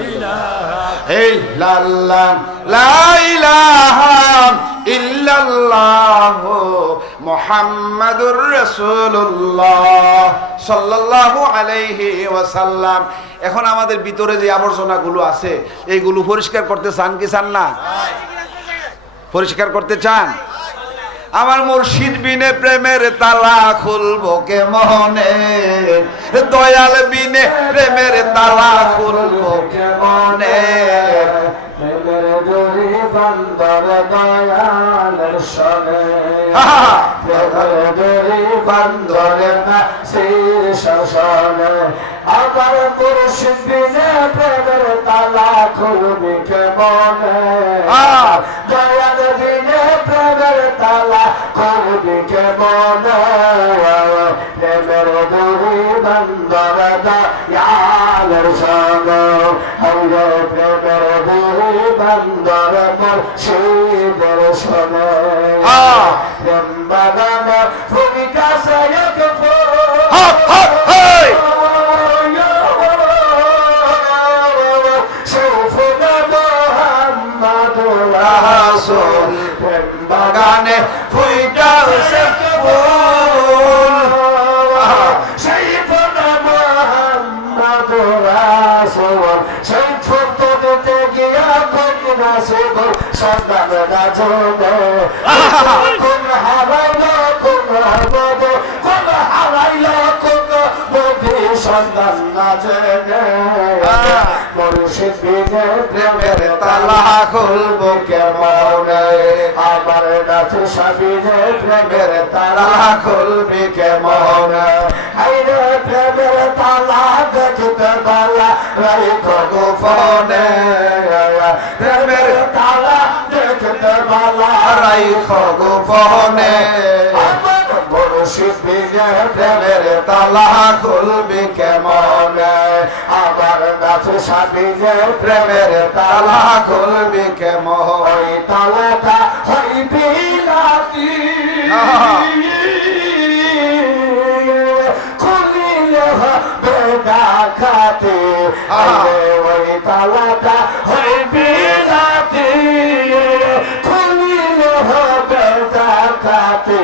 লা ইলাহা ইল্লাল্লাহ মুহাম্মাদুর রাসূলুল্লাহ সাল্লাল্লাহু আলাইহি ওয়াসাল্লাম। এখন আমাদের ভিতরে যে আবর্জনাগুলো আছে এইগুলো পরিষ্কার করতে চান কি চান না? পরিষ্কার করতে চান? আমার মুর্শিদ বিনে প্রেমের তালা খুলবো কে মনে, দয়াল বিনে প্রেমের তালা খুলবো কে মনে। প্রেমের ডোরি বন্দর দয়ালের সনে, প্রেমের ডোরি বন্দর নাসির শাসনে। আমার মুর্শিদ বিনে প্রেমের তালা খুলবি কে মনে, দয়াল বিনে প্রেমের তালা খুলবি কে মনে। প্রেমের ডোরি বন্দর দয়ালের সনে, প্রেমের ডোরি বন্দর মুর্শিদের সনে। প্রেম বাগানে ভূমিকা সয়ক বাগানে ফুইটা সে ফুল, সেই ফুল মুহাম্মদ রাসূল। সেই ফুল তো দিতে গিয়া কোন রাসূল সন্তান রাজনে। কোন হারাইলো কোন বদে, কোন হারাইলো কোন বদে সন্তান রাজনে। মুর্শিদ বিনে প্রেমের তালা খুলবো কে মনে, আমার নাসির শাহ বিনে প্রেমের তালা খুলবি কে মনে। হায়রে প্রেমের তালা দেখতে তালা রাইখো গোপনে, প্রেমের তালা দেখতে তালা রাইখো গোপনে। মুর্শিদ বিনে প্রেমের তালা খুলবি কে মনে, আমার নাসির শাহ বিনে প্রেমের তালা খুলবি কে মনে। ওই তালাটা হইবি রাতি, খুলিলে হবে ডাকাতি। ওই তালাটা হইবি রাতি, খুলিলে হবে ডাকাতি।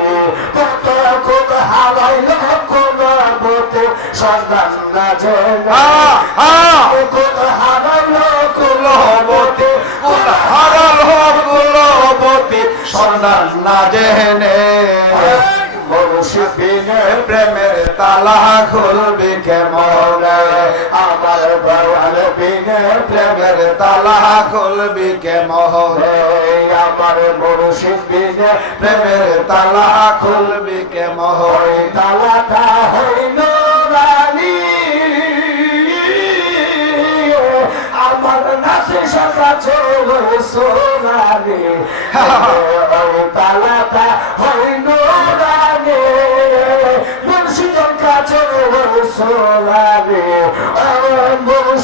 কোন হারাইলো কোন বতে সন্ধান না জেনে, কোন হারাইলো কোন বতে, কোন হারালো কোন বতে সন্ধান না জেনে। মুর্শিদ বিনে প্রেমের তালা খুলবি কে মনে, আমার দয়াল বিনে প্রেমের তালা খুলবি কে মনে। আমার মুর্শিদ বিনে প্রেমের তালা খুলবি কে মনে। তালাটা হইল রানী, আমার নাসির শাহ কাছে সোনালি। ওই তালাটা হইল রানী, মুর্শিদের কাছে সোনালি।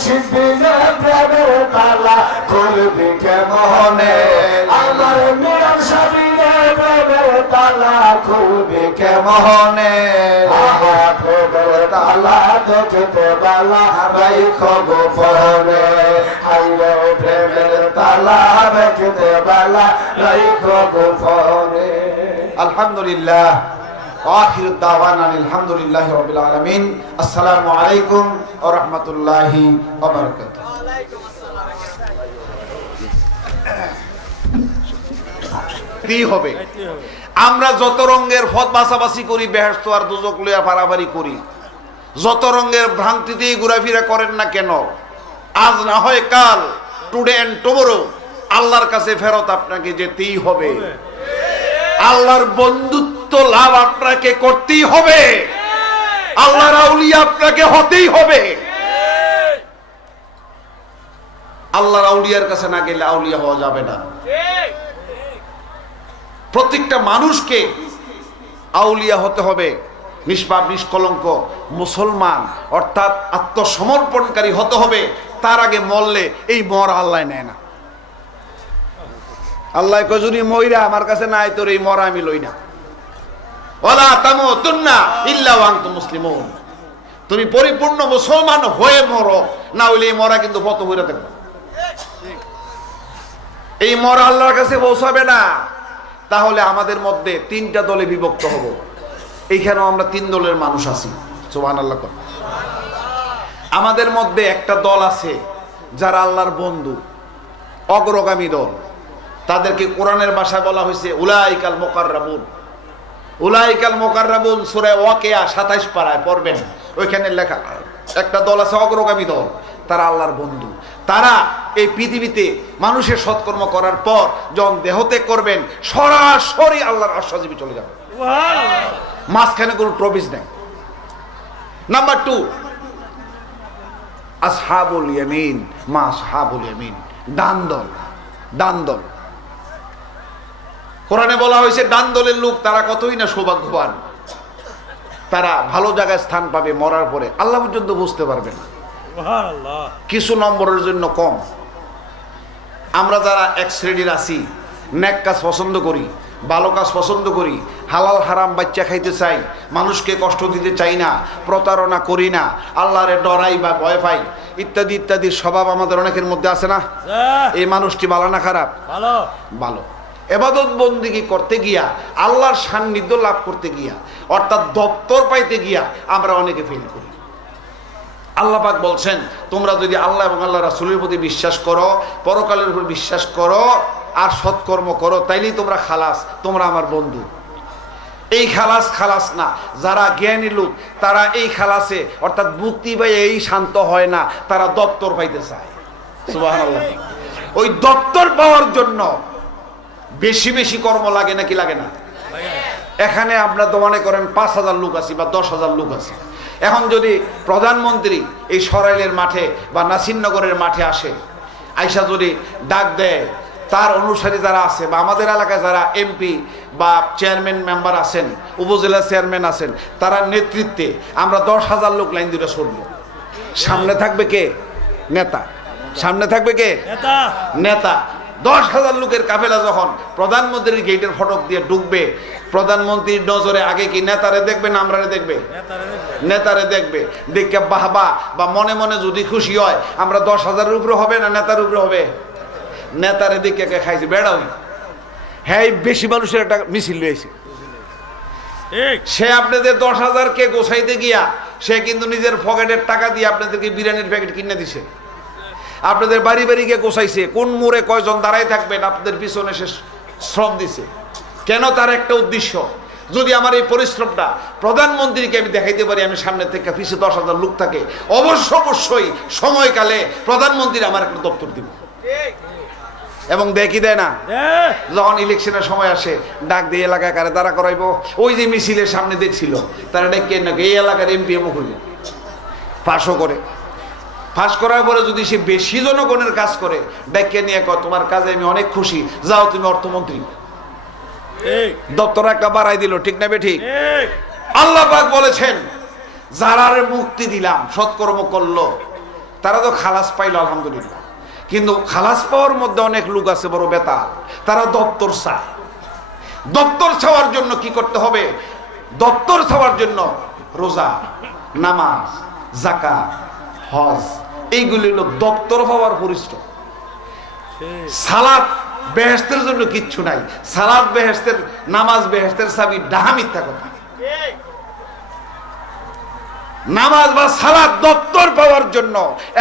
শিবিরে প্রেমের তালা খুলবি কেমনে আমার মিয়া সাবিরে প্রেমের তালা খুলবি কেমনে প্রেমের তালা দেখতে বালা রাইখো গোপনে আইরে প্রেমের তালা দেখতে বালা রাইখো গোপনে। আলহামদুলিল্লাহ আখিরুদ দাওয়ানা আলহামদুলিল্লাহি রাব্বিল আলামিন। আসসালামু আলাইকুম ওয়া রাহমাতুল্লাহি ওয়া বারাকাতুহু। কি হবে আমরা যত রঙের ফত বাছাবাছি করি, বেহেশত আর দোজখ লইয়া পারাপারি করি, যত রঙের ভ্রান্তিতেই ঘোরাফেরা করেন না কেন, আজ না হয় কাল, টুডে এন্ড টুমরো আল্লাহর কাছে ফেরত আপনাকে যেতেই হবে। আল্লাহর বন্ধুত্ব লাভ আপনাকে করতেই হবে, আল্লাহর আউলিয়া আপনাকে হতেই হবে। আল্লাহর আউলিয়ার কাছে না গেলে আউলিয়া হওয়া যাবে না। প্রত্যেকটা মানুষকে আউলিয়া হতে হবে, নিষ্পাপ নিষ্কলঙ্ক মুসলমান অর্থাৎ আত্মসমর্পণকারী হতে হবে। তার আগে মরলে এই মর আল্লাহ নেয় না। আল্লাহ কজুরি মইরা আমার কাছে নাই, তোর এই মরা আমি লই না। ওয়ালা তামুতুন্না ইল্লা ওয়া আনতুম মুসলিমুন। তুমি পরিপূর্ণ মুসলমান হয়ে মরো, না হইলে এই মরা কিন্তু ফত হইরা থাকবে। এই মরা আল্লাহর কাছে পৌঁছাবে না। তাহলে আমাদের মধ্যে তিনটা দলে বিভক্ত হব। এইখানেও আমরা তিন দলের মানুষ আছি, সুবহানাল্লাহ। আমাদের মধ্যে একটা দল আছে যারা আল্লাহর বন্ধু, অগ্রগামী দল। তাদেরকে কোরআনের ভাষায় বলা হয়েছে উলাইকাল মুকাররাবুন। উলাইকাল মুকাররাবুন সূরা ওয়াকিয়া 27 পারায় পড়বেন, ওইখানে লেখা। একটা দল আছে অগ্রগামী দল, তারা আল্লাহর বন্ধু। তারা এই পৃথিবীতে মানুষের সৎকর্ম করার পর যখন দেহত্যাগ করবেন, সরাসরি আল্লাহর আশ্বাসজীবী চলে যাবে, মাঝখানে কোনো ট্রবিস নেই। নাম্বার 2 আসহাবুল ইয়ামিন মা আসহাবুল ইয়ামিন, ডান দল। ডান দল কোরআনে বলা হয়েছে ডান দলের লোক তারা কতই না সৌভাগ্যবান। তারা ভালো জায়গায় স্থান পাবে, মরার পরে আল্লাহ পর্যন্ত বুঝতে পারবে না, কিছু নম্বরের জন্য কম। আমরা যারা এক শ্রেণীর আছি, নেক কাজ পছন্দ করি, ভালো কাজ পছন্দ করি, হালাল হারাম বাচ্চা খাইতে চাই, মানুষকে কষ্ট দিতে চাই না, প্রতারণা করি না, আল্লাহরে ডরাই বা ভয় পাই, ইত্যাদি ইত্যাদি স্বভাব আমাদের অনেকের মধ্যে আছে না? এই মানুষটি ভালো না খারাপ? ভালো। ভালো। ইবাদত বন্দেগী করতে গিয়া, আল্লাহর সান্নিধ্য লাভ করতে গিয়া, অর্থাৎ দপ্তর পাইতে গিয়া আমরা অনেকে ফেল করি। আল্লাহ পাক বলছেন, তোমরা যদি আল্লাহ এবং আল্লাহ রাসূলের প্রতি বিশ্বাস করো, পরকালের উপর বিশ্বাস করো আর সৎকর্ম করো, তাইলেই তোমরা খালাস, তোমরা আমার বন্ধু। এই খালাস না, যারা জ্ঞানী লোক তারা এই খালাসে অর্থাৎ মুক্তি পাই এই শান্ত হয় না, তারা দপ্তর পাইতে চায়। সুবহানাল্লাহ। ওই দপ্তর পাওয়ার জন্য বেশি বেশি কর্ম লাগে নাকি লাগে না? এখানে আপনারা তো মনে করেন 5,000 লোক আছে বা 10,000 লোক আছে। এখন যদি প্রধানমন্ত্রী এই সরাইলের মাঠে বা নাসিরনগরের মাঠে আসে, আইসা যদি ডাক দেয়, তার অনুসারী যারা আছে বা আমাদের এলাকায় যারা এমপি বা চেয়ারম্যান মেম্বার আছেন, উপজেলা চেয়ারম্যান আছেন, তারা নেতৃত্বে আমরা 10,000 লোক লাইন ধরে ছুটব। সামনে থাকবে কে? নেতা। সামনে থাকবে কে? নেতা। নেতা। 10,000 লোকের কাফেলা যখন প্রধানমন্ত্রীর গেটের ফটক দিয়ে ঢুকবে, প্রধানমন্ত্রীর নজরে আগে কি নেতারে দেখবে না আমরারে দেখবে? নেতারে দেখবে। দেখে বাহবা বা মনে মনে যদি খুশি হয়, আমরা 10,000-এর উপরে হবে না নেতার উপরে হবে? নেতারে দেখে খাইছে বেড়া হই। হ্যাঁ, বেশি মানুষের একটা মিছিল রয়েছে, সে আপনাদের 10,000-কে গোছাইতে গিয়া সে কিন্তু নিজের পকেটের টাকা দিয়ে আপনাদেরকে বিরিয়ানির প্যাকেট কিনে দিছে। আপনাদের বাড়ি বাড়ি গিয়ে গোছাইছে, কোন মোড়ে কয়জন দাঁড়াই থাকবেন আপনাদের পিছনে সে শ্রম দিছে। কেন? তার একটা উদ্দেশ্য, যদি আমার এই পরিশ্রমটা প্রধানমন্ত্রীকে আমি দেখাইতে পারি, আমি সামনে থেকে পিছিয়ে 10,000 লোক থাকে, অবশ্যই সময়কালে প্রধানমন্ত্রী আমার একটা দপ্তর দিব। এবং দেখি দেয় না, যখন ইলেকশনের সময় আসে ডাক দিয়ে এলাকায় কারে দাঁড়া করাইবো, ওই যে মিছিলের সামনে দেখছিল তারা ডেকে নাকি এই এলাকার এমপি এমক হইল, পাশও করে। ফাঁস করার পরে যদি সে বেশি জনগণের কাজ করে, ডেকে নিয়ে কয় তোমার কাজে আমি অনেক খুশি, যাও তুমি অর্থমন্ত্রী। দপ্তর একটা বাড়াই দিল, ঠিক না বেঠিক? আল্লাহ পাক বলেছেন, যারা মুক্তি দিলাম, সৎকর্ম করলো, তারা তো খালাস পাইল আলহামদুলিল্লাহ, কিন্তু খালাস পাওয়ার মধ্যে অনেক লোক আছে বড় বেতা, তারা দপ্তর চায়। দপ্তর চাওয়ার জন্য কি করতে হবে? দপ্তর চাওয়ার জন্য রোজা, নামাজ, যাকাত, হজ, এইগুলি হলো দপ্তর পাওয়ার পরিশ্রম। সালাত বেহেশতের জন্য কিচ্ছু নাই। সালাত বেহেশতের, নামাজ বেহেশতের চাবি, ডাহা মিথ্যা কথা। নামাজ বা সালাত দপ্তর পাওয়ার জন্য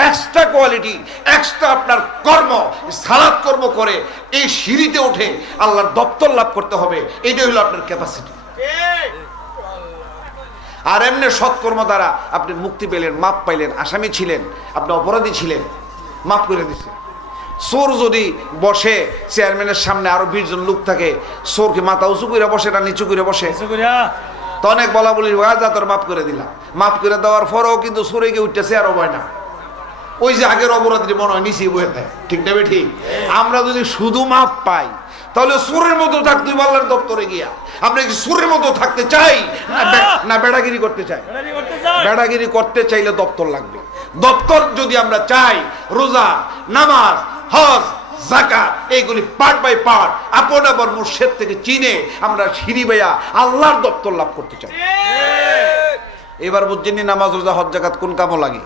এক্সট্রা কোয়ালিটি, এক্সট্রা আপনার কর্ম, সালাত কর্ম করে এই সিঁড়িতে উঠে আল্লাহর দপ্তর লাভ করতে হবে। এটাই হলো আপনার ক্যাপাসিটি। আর এমনি সৎকর্ম দ্বারা আপনি মুক্তি পেলেন, মাপ পাইলেন, আসামি ছিলেন, আপনি অপরাধী ছিলেন, মাফ করে দিচ্ছে। চোর যদি বসে চেয়ারম্যানের সামনে, আরো 20 জন লোক থাকে, চোরকে মাথা উঁচু করে বসে না নিচু করে বসে? তো অনেক বলা বলি, যা তোর মাফ করে দিলাম। মাফ করে দেওয়ার পরেও কিন্তু চোরে গিয়ে উঠতেছে আরো ভয় না, ওই যে আগের অপরাধী মনে হয় নিচে বয়ে দেয়। ঠিক না ঠিক? আমরা যদি শুধু মাফ পাই তাহলে চোরের মতো থাকতে আল্লাহর দপ্তরে গিয়া আমরা কি চোরের মতো থাকতে চাই না বেড়াগিরি করতে চাই? বেড়াগিরি করতে চাইলে দপ্তর লাগবে। দপ্তর যদি আমরা চাই, রোজা, নামাজ, হজ, যাকাত, এইগুলি পার্ট বাই পার্ট আপন আপন মুর্শিদ থেকে চিনে আমরা সিঁড়ি বাইয়া আল্লাহর দপ্তর লাভ করতে চাই। এবার বুঝছেন নামাজ, রোজা, হজ, যাকাত কোন কামে লাগে?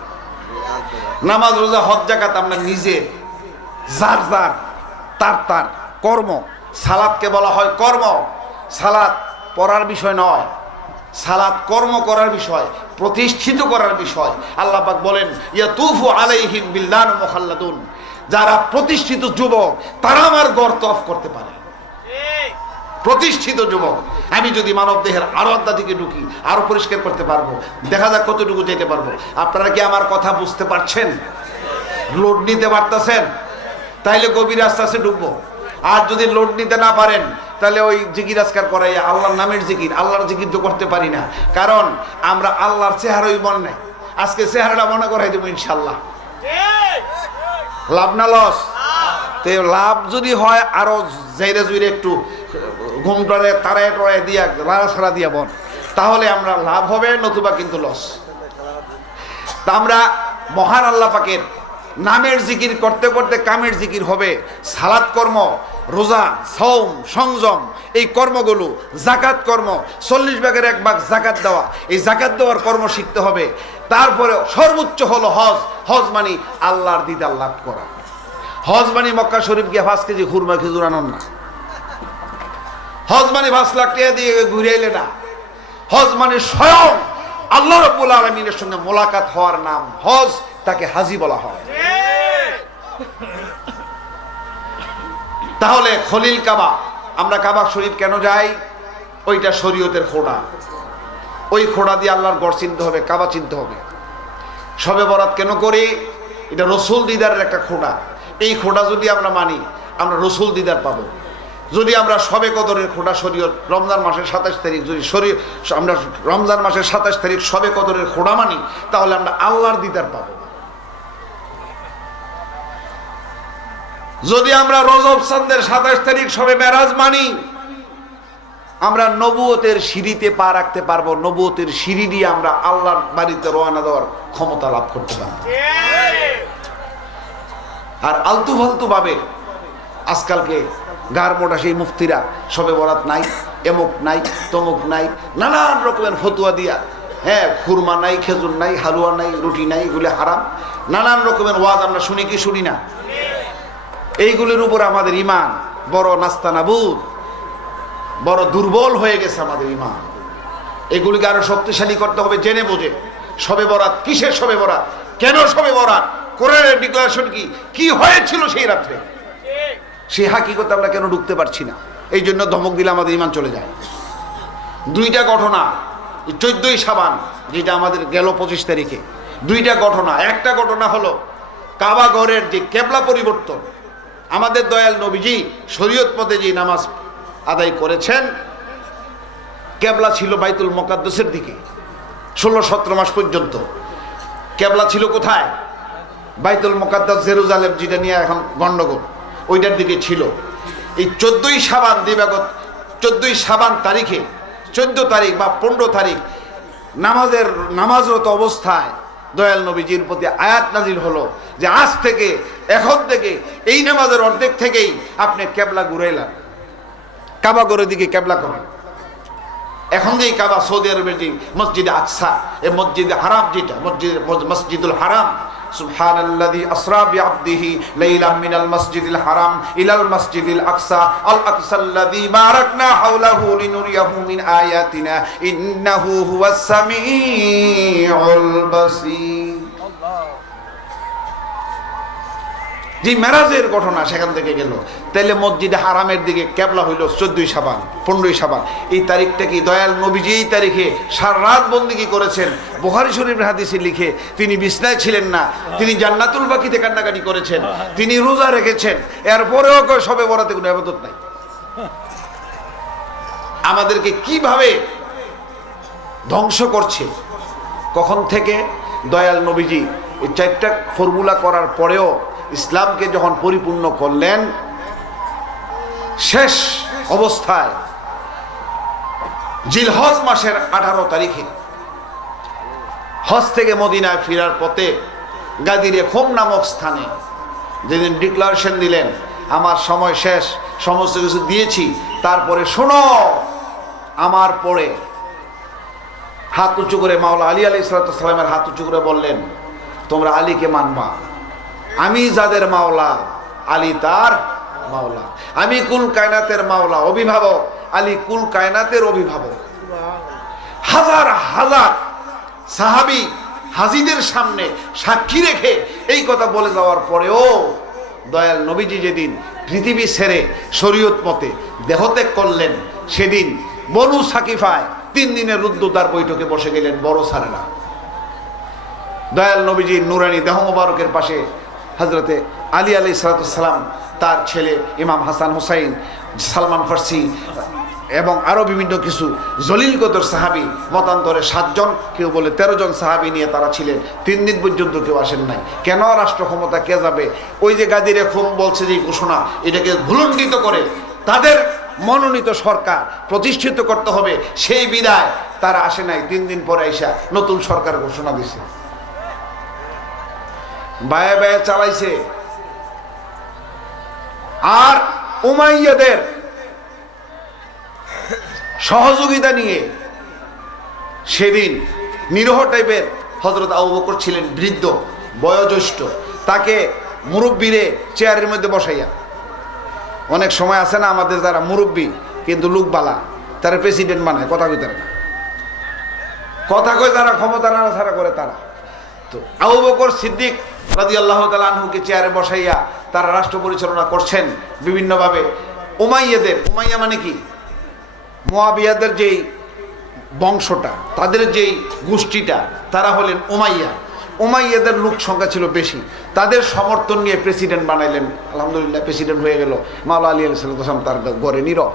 নামাজ, রোজা, হজ, যাকাত আমরা নিজে যার যার তার তার কর্ম। সালাতকে বলা হয় কর্ম। সালাত পড়ার বিষয় নয়, সালাত কর্ম করার বিষয়, প্রতিষ্ঠিত করার বিষয়। আল্লাহ পাক বলেন, ইয়াতুফু আলাইহিম বিলদান মুখাল্লাদুন, যারা প্রতিষ্ঠিত যুবক তারা আমার ঘর তওয়াফ করতে পারে। প্রতিষ্ঠিত যুবক। আমি যদি মানব দেহের আরো আড্ডা থেকে ঢুকি, আরো পরিষ্কার করতে পারবো, দেখা যাক কতটুকু যেতে পারবো। আপনারা কি আমার কথা বুঝতে পারছেন? লোড নিতে পারতেছেন? তাইলে গভীর আস্তে আস্তে ঢুকবো। আর যদি লোড নিতে না পারেন তাহলে ওই জিকির আজকার করাই, আল্লাহর নামের জিকির। আল্লাহর জিকির তো করতে পারি না, কারণ আমরা আল্লাহর চেহারাই মনে নাই। আজকে চেহারাটা মনে করাই দেবো ইনশাল্লাহ। লাভ না লস? তো লাভ যদি হয় আরো জাইরে জুইরে একটু ঘুম টরে তারায় টরায় দিয়া লাড়া ছাড়া দিয়া বন, তাহলে আমরা লাভ হবে, নতুবা কিন্তু লস। তা আমরা মহান আল্লাহ পাকের নামের জিকির করতে করতে কামের জিকির হবে। সালাত কর্ম, রোজা, সওম, সংযম, এই কর্মগুলো, যাকাত কর্ম, 40 ভাগের 1 ভাগ যাকাত দেওয়া, এই যাকাত দেওয়ার কর্ম শিখতে হবে। তারপরে সর্বোচ্চ হলো হজ। হজ মানে আল্লাহর দিদার লাভ করা। হজ মানে মক্কা শরীফ গিয়ে 5 কেজি খুরমা খেজুর আনন্দ না। হজ মানে 5 লাখ টাকা দিয়ে ঘুরে এলে না। হজ মানে স্বয়ং আল্লাহ রাব্বুল আলামিনের সঙ্গে মোলাকাত হওয়ার নাম হজ, তাকে হাজি বলা হয়। তাহলে খলিল কাবা, আমরা কাবা শরীফ কেন যাই? ওইটা শরীয়তের খোঁড়া। ওই খোঁড়া দিয়ে আল্লাহর ঘর চিনতে হবে, কাবা চিনতে হবে। শবে বরাত কেন করি? এটা রসুল দিদারের একটা খোঁড়া। এই খোঁড়া যদি আমরা মানি, আমরা রসুল দিদার পাবো। যদি আমরা শবে কদরের খোঁড়া শরীয়ত, রমজান মাসের 27 তারিখ যদি আমরা রমজান মাসের 27 তারিখ শবে কদরের খোঁড়া মানি, তাহলে আমরা আল্লাহর দিদার পাবো। যদি আমরা রজব চাঁদের 27 তারিখ শবে মেরাজ মানি, আমরা নবুয়তের সিঁড়িতে পা রাখতে পারবো। নবুয়তের সিঁড়ি দিয়ে আমরা আল্লাহর বাড়িতে রওনা দেওয়ার ক্ষমতা লাভ করতে পারবো। আর আলতু ফালতু ভাবে আজকালকে গার মোটা সেই মুফতিরা শবে বরাত নাই, এমুক নাই, তমুক নাই, নানান রকমের ফতুয়া দিয়া, হ্যাঁ, খুরমা নাই, খেজুর নাই, হালুয়া নাই, রুটি নাই, এগুলো হারাম। নানান রকমের ওয়াজ আমরা শুনি কি শুনি না? এইগুলির উপর আমাদের ইমান বড় নাস্তানাবুদ, বড় দুর্বল হয়ে গেছে আমাদের ইমান। এগুলিকে আরো শক্তিশালী করতে হবে জেনে বুঝে। শবে বরাত কিসের শবে বরাত? কেন শবে বরাত? কোরআনের ডিক্লারেশন কি? কি হয়েছিল সেই রাত্রে? সেই হাকিকত আমরা কেন ঢুকতে পারছি না? এই জন্য ধমক দিলে আমাদের ইমান চলে যায়। 2টা ঘটনা, 14ই শাবান যেটা আমাদের গেল 25 তারিখে, 2টা ঘটনা। একটা ঘটনা হলো কাবা ঘরের যে কেবলা পরিবর্তন। আমাদের দয়াল নবীজি শরীয়ত মতে যে নামাজ আদায় করেছেন, কেবলা ছিল বাইতুল মুকাদ্দাসের দিকে 16-17 মাস পর্যন্ত। কেবলা ছিল কোথায়? বাইতুল মুকাদ্দাস, জেরুজালেম, যেটা নিয়ে এখন গন্ডগোল, ওইটার দিকে ছিল। এই 14ই শাবান দিবাগত 14ই শাবান তারিখে, 14 তারিখ বা 15 তারিখ নামাজরত অবস্থায় দয়াল নবীজির প্রতি আয়াত নাজিল হলো যে আজ থেকে, এখন থেকে, এই নামাজের অর্ধেক থেকেই আপনি কেবলা ঘুরাইলেন, কাবা ঘরের দিকে কেবলা করেন। এখন যেই কাবা, সৌদি আরবের যে মসজিদে আকসা, এই মসজিদে হারাম যেটা, মসজিদুল হারাম, সুবহানাল্লাযী আসরা বিআবদিহি লাইলাম মিনাল মাসজিদিল হারাম ইলাল মাসজিদিল আকসা আল আকসাল্লাযী বারাকনা হাওলাহু লিনুরিয়াহু মিন আয়াতিনা ইন্নাহু হুয়াস সামিউল বাসীর। যে মেরাজের ঘটনা সেখান থেকে গেল, তাইলে মসজিদে হারামের দিকে কেবলা হইল 14ই শাবান, 15ই শাবান। এই তারিখটা কি দয়াল নবীজি এই তারিখে সারা রাত বন্দেগী করেছেন। বুখারী শরীফের হাদিসে লিখে তিনি বিছনায় ছিলেন না, তিনি জান্নাতুল বাকিতে কান্নাকাটি করেছেন, তিনি রোজা রেখেছেন, এরপরেও সবে বরাতে কোনো ইবাদত নাই। আমাদেরকে কিভাবে ধ্বংস করছে। কখন থেকে? দয়াল নবীজি এই 4টা ফর্মুলা করার পরেও ইসলামকে যখন পরিপূর্ণ করলেন, শেষ অবস্থায় জিলহজ মাসের 18 তারিখে হজ থেকে মদিনায় ফেরার পথে গাদিরে খুম নামক স্থানে যেদিন ডিক্লারেশন দিলেন, আমার সময় শেষ, সমস্ত কিছু দিয়েছি, তারপরে শোনো আমার পরে হাত উঁচু করে মাওলা আলী আলাইহিস সালামের হাত উঁচু করে বললেন, তোমরা আলীকে মানবা, আমি যাদের মাওলা আলী তার মাওলা, আমি কুল কায়নাতের মাওলা, অভিভাবক, আলী কুল কায়নাতের অভিভাবক। হাজার হাজার সাহাবী হাজীদের সামনে সাক্ষী রেখে এই কথা বলে যাওয়ার পরেও দয়াল নবীজি যেদিন পৃথিবী ছেড়ে শরীয়ত মতে দেহত্যাগ করলেন, সেদিন বনু সাকিফায় 3 দিনের রুদ্ধদ্বার বৈঠকে বসে গেলেন বড় সারেরা। দয়াল নবীজির নুরানি দেহ মোবারকের পাশে হযরতে আলী আলাইহিস সালাম, তার ছেলে ইমাম হাসান হুসাইন, সালমান ফার্সি এবং আরো বিভিন্ন কিছু জলিল কদর সাহাবী, মতান্তরে 7 জন, কেউ বলে 13 জন সাহাবী নিয়ে তারা ছিলেন। 3 দিন পর্যন্ত কেউ আসেন নাই। কেন? রাষ্ট্র ক্ষমতা কে যাবে? ওই যে গাদিরে খুম বলছে যে ঘোষণা, এটাকে ভুলণ্ডিত করে তাদের মনোনীত সরকার প্রতিষ্ঠিত করতে হবে, সেই বিদায় তারা আসে নাই। 3 দিন পরে আইসা নতুন সরকার ঘোষণা দিছে, বায়ে বায়ে চালাইছে। আর উমাইয়াদের সহযোগিতা নিয়ে সেদিন নিরহ টাইপের হযরত আবু বকর ছিলেন, বৃদ্ধ বয়োজ্যেষ্ঠ, তাকে মুরব্বীরে চেয়ারের মধ্যে বসাইয়া, অনেক সময় আছে না আমাদের যারা মুরব্বী কিন্তু লোক বালা, তারা প্রেসিডেন্ট বানায়, কথা কইতে না, কথা কই যারা ক্ষমতা নাড়াছাড়া করে তারা। তো আবু বকর সিদ্দিক রাদিয়াল্লাহু তাআলা আনহুকে চেয়ারে বসাইয়া তারা রাষ্ট্র পরিচালনা করছেন বিভিন্নভাবে। উমাইয়াদের, উমাইয়া মানে কি? মুয়াবিয়াদের যেই বংশটা, তাদের যেই গোষ্ঠীটা, তারা হলেন উমাইয়া। উমাইয়াদের লোক সংখ্যা ছিল বেশি, তাদের সমর্থন নিয়ে প্রেসিডেন্ট বানাইলেন। আলহামদুলিল্লাহ প্রেসিডেন্ট হয়ে গেল মাওলা আলী আলাইহিস সালাম, তার ঘরে নীরব।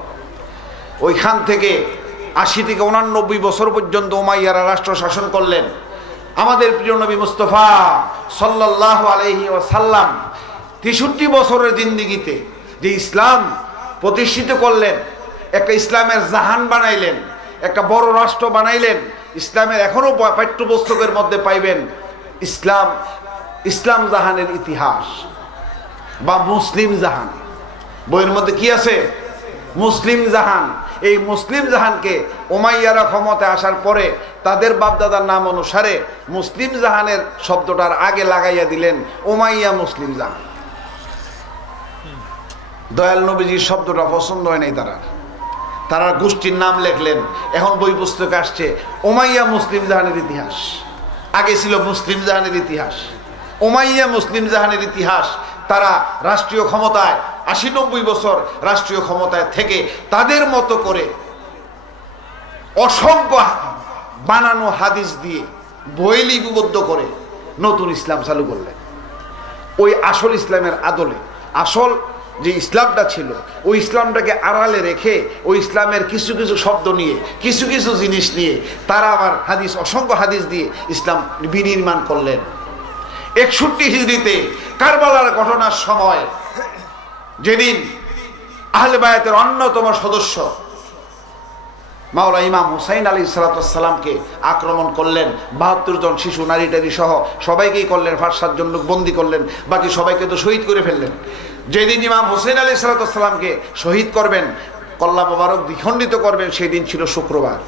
ওইখান থেকে 80 থেকে 89 বছর পর্যন্ত উমাইয়ারা রাষ্ট্র শাসন করলেন। আমাদের প্রিয় নবী মুস্তাফা সাল্লাল্লাহু আলাইহি ওয়াসাল্লাম 63 বছরের জিন্দেগিতে যে ইসলাম প্রতিষ্ঠিত করলেন, একটা ইসলামের জাহান বানাইলেন, একটা বড় রাষ্ট্র বানাইলেন। ইসলামের এখনো পাঠ্যপুস্তকের মধ্যে পাইবেন ইসলাম জাহানের ইতিহাস বা মুসলিম জাহান। বইয়ের মধ্যে কি আছে? মুসলিম জাহান। এই মুসলিম জাহানকে উমাইয়ারা ক্ষমতায় আসার পরে তাদের বাপদাদার নাম অনুসারে মুসলিম জাহানের শব্দটার আগে লাগাইয়া দিলেন উমাইয়া মুসলিম জাহান। দয়াল নবীজির শব্দটা পছন্দ হয় নাই তারা গোষ্ঠীর নাম লেখলেন। এখন বই পুস্তকে আসছে উমাইয়া মুসলিম জাহানের ইতিহাস, আগে ছিল মুসলিম জাহানের ইতিহাস। উমাইয়া মুসলিম জাহানের ইতিহাস, তারা রাষ্ট্রীয় ক্ষমতায় 80-90 বছর রাষ্ট্রীয় ক্ষমতায় থেকে তাদের মতো করে অসংখ্য বানানো হাদিস দিয়ে বই লিপিবদ্ধ করে নতুন ইসলাম চালু করলেন। ওই আসল ইসলামের আদলে, আসল যে ইসলামটা ছিল ওই ইসলামটাকে আড়ালে রেখে ওই ইসলামের কিছু কিছু শব্দ নিয়ে, কিছু কিছু জিনিস নিয়ে তারা আবার হাদিস, অসংখ্য হাদিস দিয়ে ইসলাম বিনির্মাণ করলেন। 61 হিজরিতে কারবালার ঘটনার সময় যেদিন আহলে বায়াতের অন্যতম সদস্য মাওলা ইমাম হুসাইন আলাইহিস সালামকে আক্রমণ করলেন। ৭২ জন শিশু, নারী টারি সহ সবাইকেই করলেন, ৫-৭ জন লোক বন্দি করলেন, বাকি সবাইকে তো শহীদ করে ফেললেন। যেদিন ইমাম হুসাইন আলাইহিস সালামকে শহীদ করবেন, কল্লা মোবারক দ্বিখণ্ডিত করবেন, সেই দিন ছিল শুক্রবার।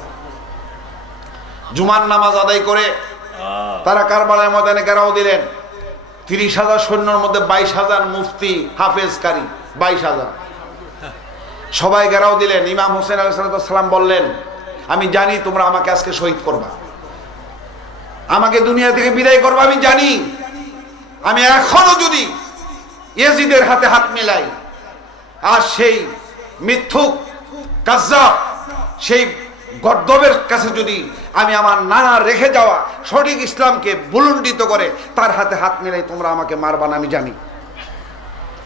জুমার নামাজ আদায় করে তারা কারবালার ময়দানে ঘেরাও দিলেন। ৩০,০০০ সৈন্যর মধ্যে ২২,০০০ মুফতি, হাফেজ, কারি, ২২,০০০ সবাই ঘেরাও দিলেন। ইমাম হোসেন আলাইহিস সালাম বললেন, আমি জানি তোমরা আমাকে আজকে শহীদ করবা, আমাকে দুনিয়া থেকে বিদায় করবা, আমি জানি। আমি এখনো যদি ইয়াজিদের হাতে হাত মিলাই আর সেই মিথ্যুক কাজ্জাব, সেই গর্দবের কাছে যদি আমি আমার নানা রেখে যাওয়া সঠিক ইসলামকে ভুলুণ্ঠিত করে তার হাতে হাত মিলাই, তোমরা আমাকে মারবা না, আমি জানি।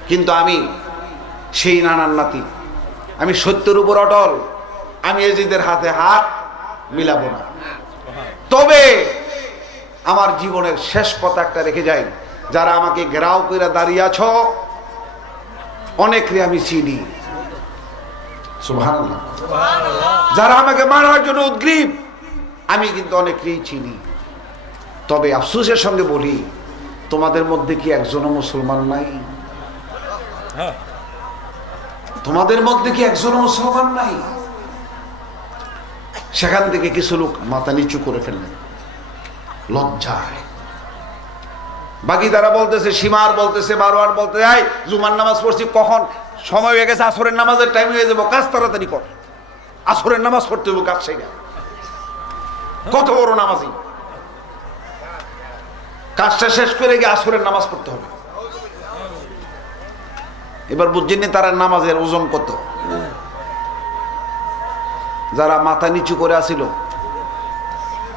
কিন্তু আমি সেই নানার নাতি, আমি সত্যের উপর অটল, আমি ইয়াজিদের হাতে হাত মিলাবো না। তবে আমার জীবনের শেষ কথা একটা রেখে যাই, যারা আমাকে ঘেরাও করে দাঁড়িয়ে আছো, অনেকরে আমি চিনি, সুবহানাল্লাহ। যারা আমাকে মারার জন্য উদ্গ্রীব, আমি কিন্তু অনেককেই চিনি। তবে আফসোসের সঙ্গে বলি, তোমাদের মধ্যে কি একজনও মুসলমান নাই? তোমাদের মধ্যে কি একজনও মুসলমান নাই? সেখান থেকে কিছু লোক মাথা নিচু করে ফেললেন লজ্জায়। বাকি তারা বলতেছে, সীমার বলতেছে, মারোয়ার বলতে, যাই জুমার নামাজ পড়ছি, কখন সময় হয়ে গেছে, আসরের নামাজের টাইম হয়ে যাবো, কাজ তাড়াতাড়ি কর, আসরের নামাজ পড়তে হবে, কাজ সেই না। কত বড় নামাজি, কাজটা শেষ করে গিয়ে আসরের নামাজ পড়তে হবে। এবার বুঝছেন তারা নামাজের ওজন কত। যারা মাথা নিচু করে আসিল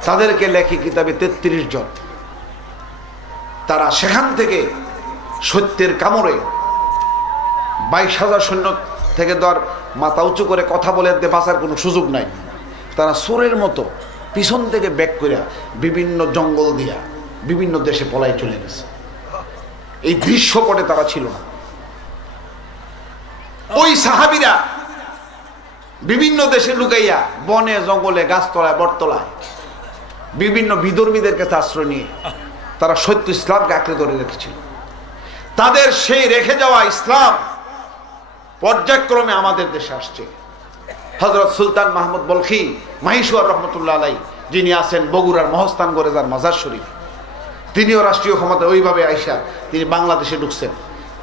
তাদেরকে লেখি কিতাবে ৩৩ জন। তারা সেখান থেকে সত্যের কামড়ে ২২,০০০ সৈন্য থেকে ধর মাথা উঁচু করে কথা বলে বাঁচার কোনো সুযোগ নাই। তারা চোরের মতো পিছন থেকে ব্যাক করে বিভিন্ন জঙ্গল দিয়া বিভিন্ন দেশে পলাই চলে গেছে। এই দৃশ্যপটে তারা ছিল না। ওই সাহাবীরা বিভিন্ন দেশে লুকাইয়া বনে জঙ্গলে গাছতলায় বটতলায় বিভিন্ন বিধর্মীদের কাছে আশ্রয় নিয়ে তারা সত্য ইসলামকে আঁকড়ে ধরে রেখেছিল। তাদের সেই রেখে যাওয়া ইসলাম পর্যায়ক্রমে আমাদের দেশে আসছে। হযরত সুলতান মাহমুদ বলখি মাহিশুয়ার রহমতুল্লাহ আলাই, যিনি আছেন বগুড়ার মহস্তানগড়ে যার মাজার শরীফ, তিনিও রাষ্ট্রীয় ক্ষমতায় ওইভাবে আইসা তিনি বাংলাদেশে ঢুকছেন।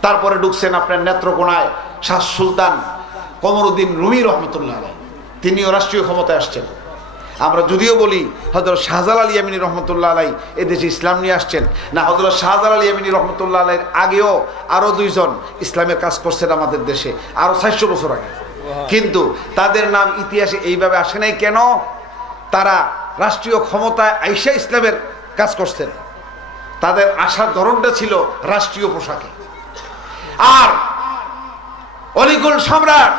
তারপরে ঢুকছেন আপনার নেত্রকোনায় শাহ সুলতান কমরুদ্দিন রুমি রহমতুল্লাহ আলাই, তিনিও রাষ্ট্রীয় ক্ষমতায় আসছেন। আমরা যদিও বলি হযরত শাহজালাল ইয়ামিনী রহমতুল্লাহ আলাই এদেশে ইসলাম নিয়ে আসছেন, না, হযরত শাহজালাল ইয়ামিনী রহমতুল্লাহ আলাইয়ের আগেও আরো 2 জন ইসলামের কাজ করছেন আমাদের দেশে, আরো 400 বছর আগে। কিন্তু তাদের নাম ইতিহাসে এইভাবে আসে নাই কেন? তারা রাষ্ট্রীয় ক্ষমতায় আইসা ইসলামের কাজ করছেন। তাদের আসার ধরনটা ছিল রাষ্ট্রীয় পোশাকে। আর অলিকুল সম্রাট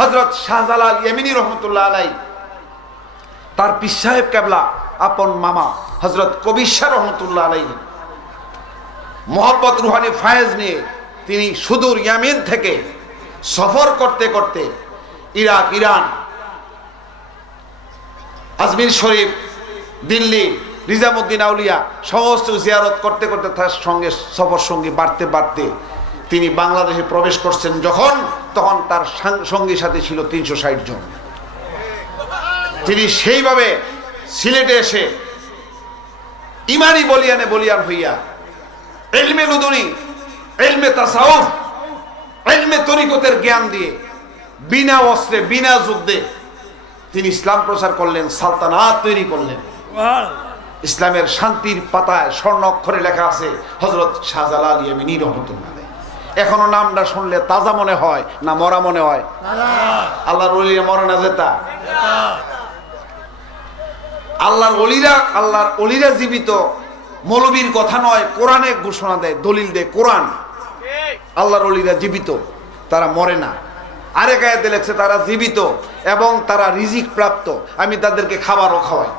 হযরত শাহজালাল ইয়ামিনী রহমতুল্লাহ আলাই, তার পীর সাহেব কেবলা আপন মামা হযরত কবির শাহ রহমতুল্লাহ আলাই মোহাব্বত রুহানি ফায়েজ নিয়ে তিনি সুদূর ইয়ামিন থেকে সফর করতে করতে ইরাক, ইরান, আজমির শরীফ, দিল্লি, নিজামুদ্দিন আউলিয়া সমস্ত জিয়ারত করতে করতে তার সঙ্গে সফর সঙ্গী বাড়তে বাড়তে তিনি বাংলাদেশে প্রবেশ করছেন যখন, তখন তার সঙ্গী সাথে ছিল 360 জন। তিনি সেইভাবে সিলেটে এসে ইমানি বলিয়ানে বলিয়ান হইয়া ইলমে লুদুনি, ইলমে তাসাউফ, ইলমে তরিকতের জ্ঞান দিয়ে বিনা অস্ত্রে বিনা যুদ্ধে তিনি ইসলাম প্রচার করলেন, সালতানাত তৈরি করলেন। ইসলামের শান্তির পাতায় স্বর্ণ অক্ষরে লেখা আছে হযরত শাহজালাল ইয়ামিনী রহমতুল্লাহ আলাইহি। এখনো নামটা শুনলে তাজা মনে হয় না মরা মনে হয়? আল্লাহর ওলিরা মরে না যেতা, আল্লাহর ওলিরা জীবিত। মৌলবীর কথা নয়, কোরআনে ঘোষণা দেয়, দলিল দেয় কোরআন। আল্লাহর ওলিরা জীবিত, তারা মরে না। আরেক আয়াতে লেখছে তারা জীবিত এবং তারা রিজিক প্রাপ্ত, আমি তাদেরকে খাবারও খাওয়াই।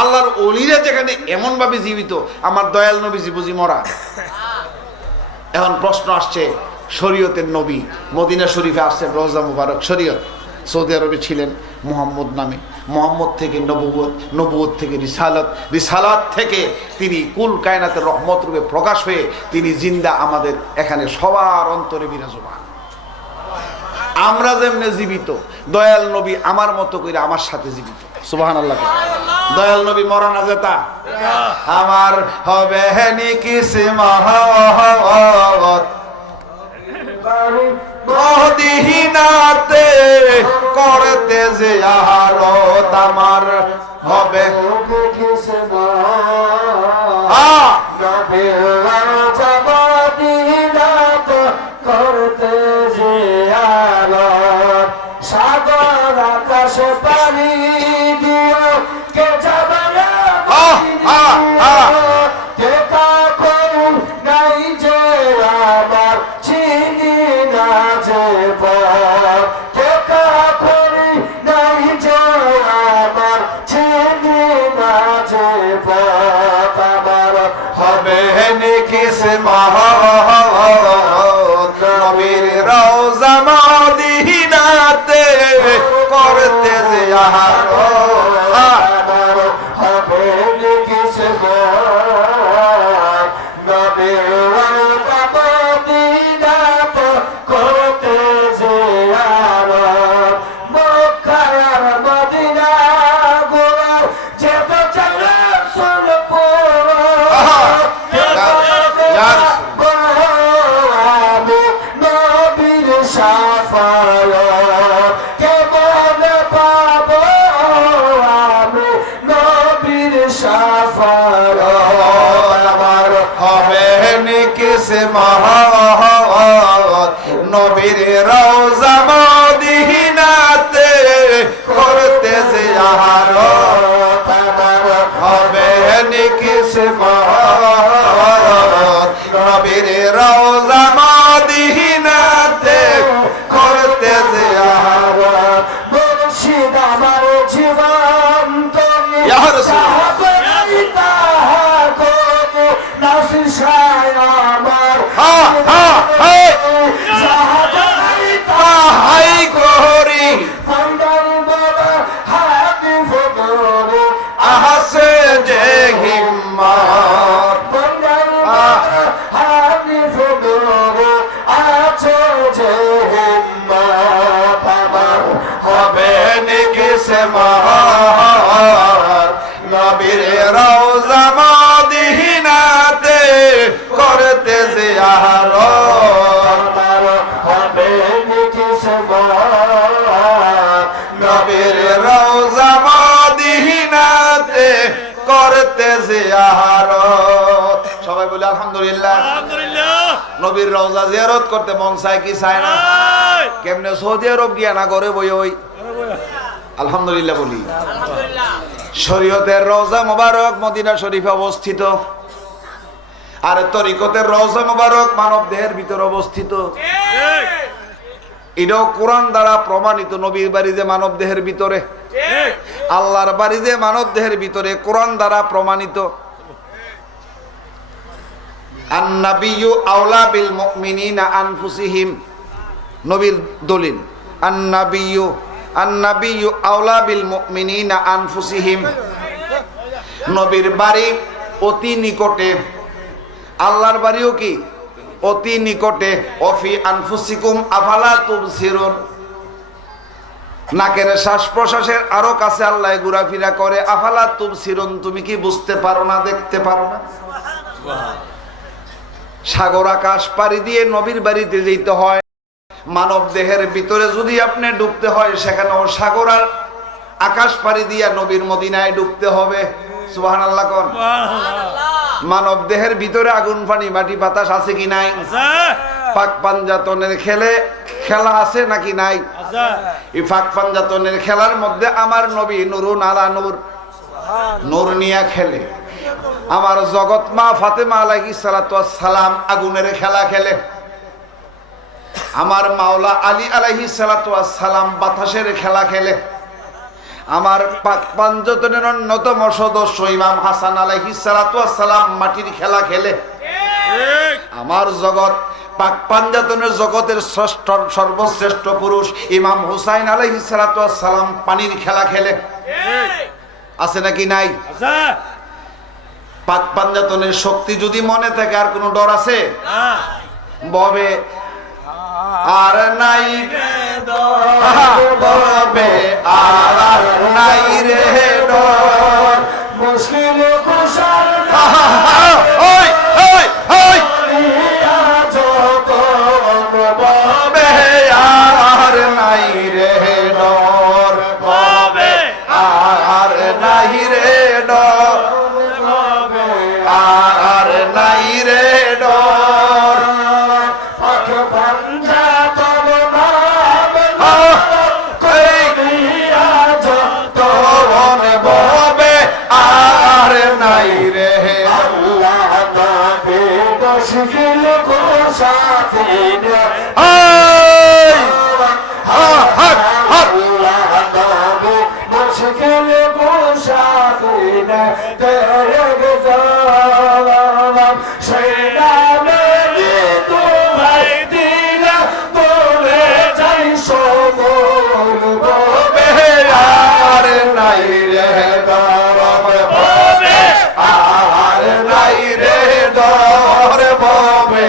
আল্লাহর ওলিরা যেখানে এমন ভাবে জীবিত, আমার দয়াল নবীজি বুঝি মরা? এখন প্রশ্ন আসছে, শরীয়তের নবী মদিনা শরীফে আসছেন, রওজা মুবারক শরীয়ত, সৌদি আরবে ছিলেন মুহাম্মদ নামে। মুহাম্মদ থেকে নবুয়ত, নবুয়ত থেকে রিসালাত, রিসালাত থেকে তিনি কুল কায়নাতের রহমত রূপে প্রকাশ হয়ে তিনি জিন্দা আমাদের এখানে সবার অন্তরে বিরাজমান। আমরা যেমনে জীবিত, দয়াল নবী আমার মতো করে আমার সাথে জীবিত। সুবহানাল্লাহ। দয়াল নবী মরা না যেতা আমার হবে কি সিমাহত মদিনাতে করতে যে আরত আমার হবে করতে যে আরত সাগর আকাশ পানি দিও কে যাবে কে কখন নাই যে আমার চিনি না যে কে কখন নাই যে আমার চিনি না যে আমার হবে নাকি সিমাহত নবীর রওজা মদিনাতে করতে যে আরত হবে নাকি করতে যে আরত মক্কার মদিনা গোলার যেতে চাইলে সুলপুর নবীর সাফায়াত কেমন পাবো আমি নবীর সাফায়াত আমার হবে নাকি সিমাহত নবীর রওজা মদিনাতে করতে যে আরত আমার হবে নাকি সিমাহত নবীর রওজা মদিনাতে করতে যে আরত মুর্শিদ আমার জীবন তুমি ইয়া রাসূলুল্লাহ নাসির শাহ আমার হাই করি আহাসে যে হিম্মত হবে নাকি সিমাহত নবীর রওজা মদিনাতে করতে যে আরত হবে নাকি নবীর রওজা মদিনাতে করতে যে আরত। সবাই বলে আলহামদুলিল্লাহ। নবীর রওজা জিয়ারত করতে মন চায় কি চায় না? কেমনে সৌদি আরব গিয়া না করে বই ওই আলহামদুলিল্লাহ বলি। শরীয়তের রওজা মোবারক মদিনা শরীফে অবস্থিত, আর তরিকতের রওজা মোবারক মানব দেহের ভিতরে অবস্থিত। এটাও কোরআন দ্বারা প্রমাণিত। নবীর বাড়ি যে মানব দেহের ভিতরে, আল্লাহর বাড়ি যে মানব দেহের ভিতরে, কোরআন দ্বারা প্রমাণিত। আন-নাবিয়্যু আওলা বিল মুমিনিনা আনফুসিহিম, নবীর দলিল। আন-নাবিয়্যু আওলা বিল মুমিনিনা আনফুসিহিম, নবীর বাড়ি অতি নিকটে, আল্লাহর বাড়িও কি অতি নিকটে। অফি আনফুসিকুম আফালা তুবসিরুন, নাকের শ্বাস প্রশ্বাসের আরো কাছে আল্লাহ ঘোরাফেরা করে। আফালা তুবসিরুন, তুমি কি বুঝতে পারো না, দেখতে পারো না? সাগর আকাশ পাড়ি দিয়ে নবীর বাড়িতে যেতে হয়। মানব দেহের ভিতরে যদি আপনি ঢুকতে হয়, সেখানেও সাগর আর আকাশ পাড়ি দিয়া নবীর মদিনায় ঢুকতে হবে। সুবহানাল্লাহ কোন। মানব দেহের ভিতরে আগুন পানি মাটি বাতাস আছে কি নাই? পাক পাঞ্জাতনের খেলা আছে নাকি নাই? এই পাক পাঞ্জাতনের খেলার মধ্যে আমার নবী নুরুন আলা নূর, নূর নিয়া খেলে। আমার জগৎ মা ফাতেমা আলাইহিস সালাতু ওয়াস সালাম আগুনের খেলা খেলে। আমার মাওলা আলী আলাইহিস সালাতু ওয়াস সালাম বাতাসের খেলা খেলে। আমার পাক পাঞ্জাতনের অন্যতম সদস্য ইমাম হাসান আলাইহিস সালাতু ওয়াস সালাম মাটির খেলা খেলে। আমার জগৎ পাক পাঞ্জাতনের জগতের শ্রেষ্ঠ সর্বশ্রেষ্ঠ পুরুষ ইমাম হুসাইন আলাইহিস সালাতু ওয়াস সালাম পানির খেলা খেলে আছে নাকি নাই? পাক পাঞ্জাতনের শক্তি যদি মনে থাকে আর কোনো ডর আছে? ববে আর নাই ববে আর নাই রে ডর মুশকিল কুশল ওই ওই ওই যত ববে আর নাই রে ডর ববে আর নাই রে ডর আর নাই রে ডর পাক পাঞ্জাতন নাম কইয়া যত ববে আর নাই রে আল্লাহ নবী মুশকিল কুশল আল্লাহ নবী মুশকিল কুশল তেরে গজাম সেই নামে তোমায় দিলা বলে যাই সমর ববে আর নাই রে ডর ববে আর নাই রে ডর ববে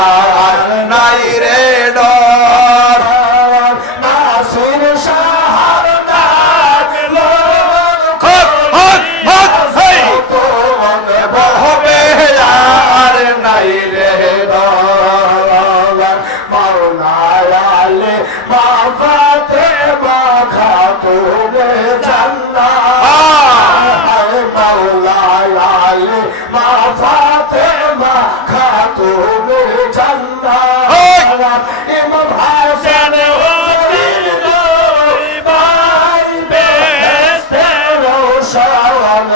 আর নাই রে ডর নাসির শাহর ডাকলো ববে আর নাই রে ডর মাওলায়ালে মাফাতে মাখাতুনে জান্নাত মাওলায়ালে মাফাতে মাখাতুনে জান্নাত ইমাম হাসান ওয়াজির দুই ভাই বেহেশতে রওশন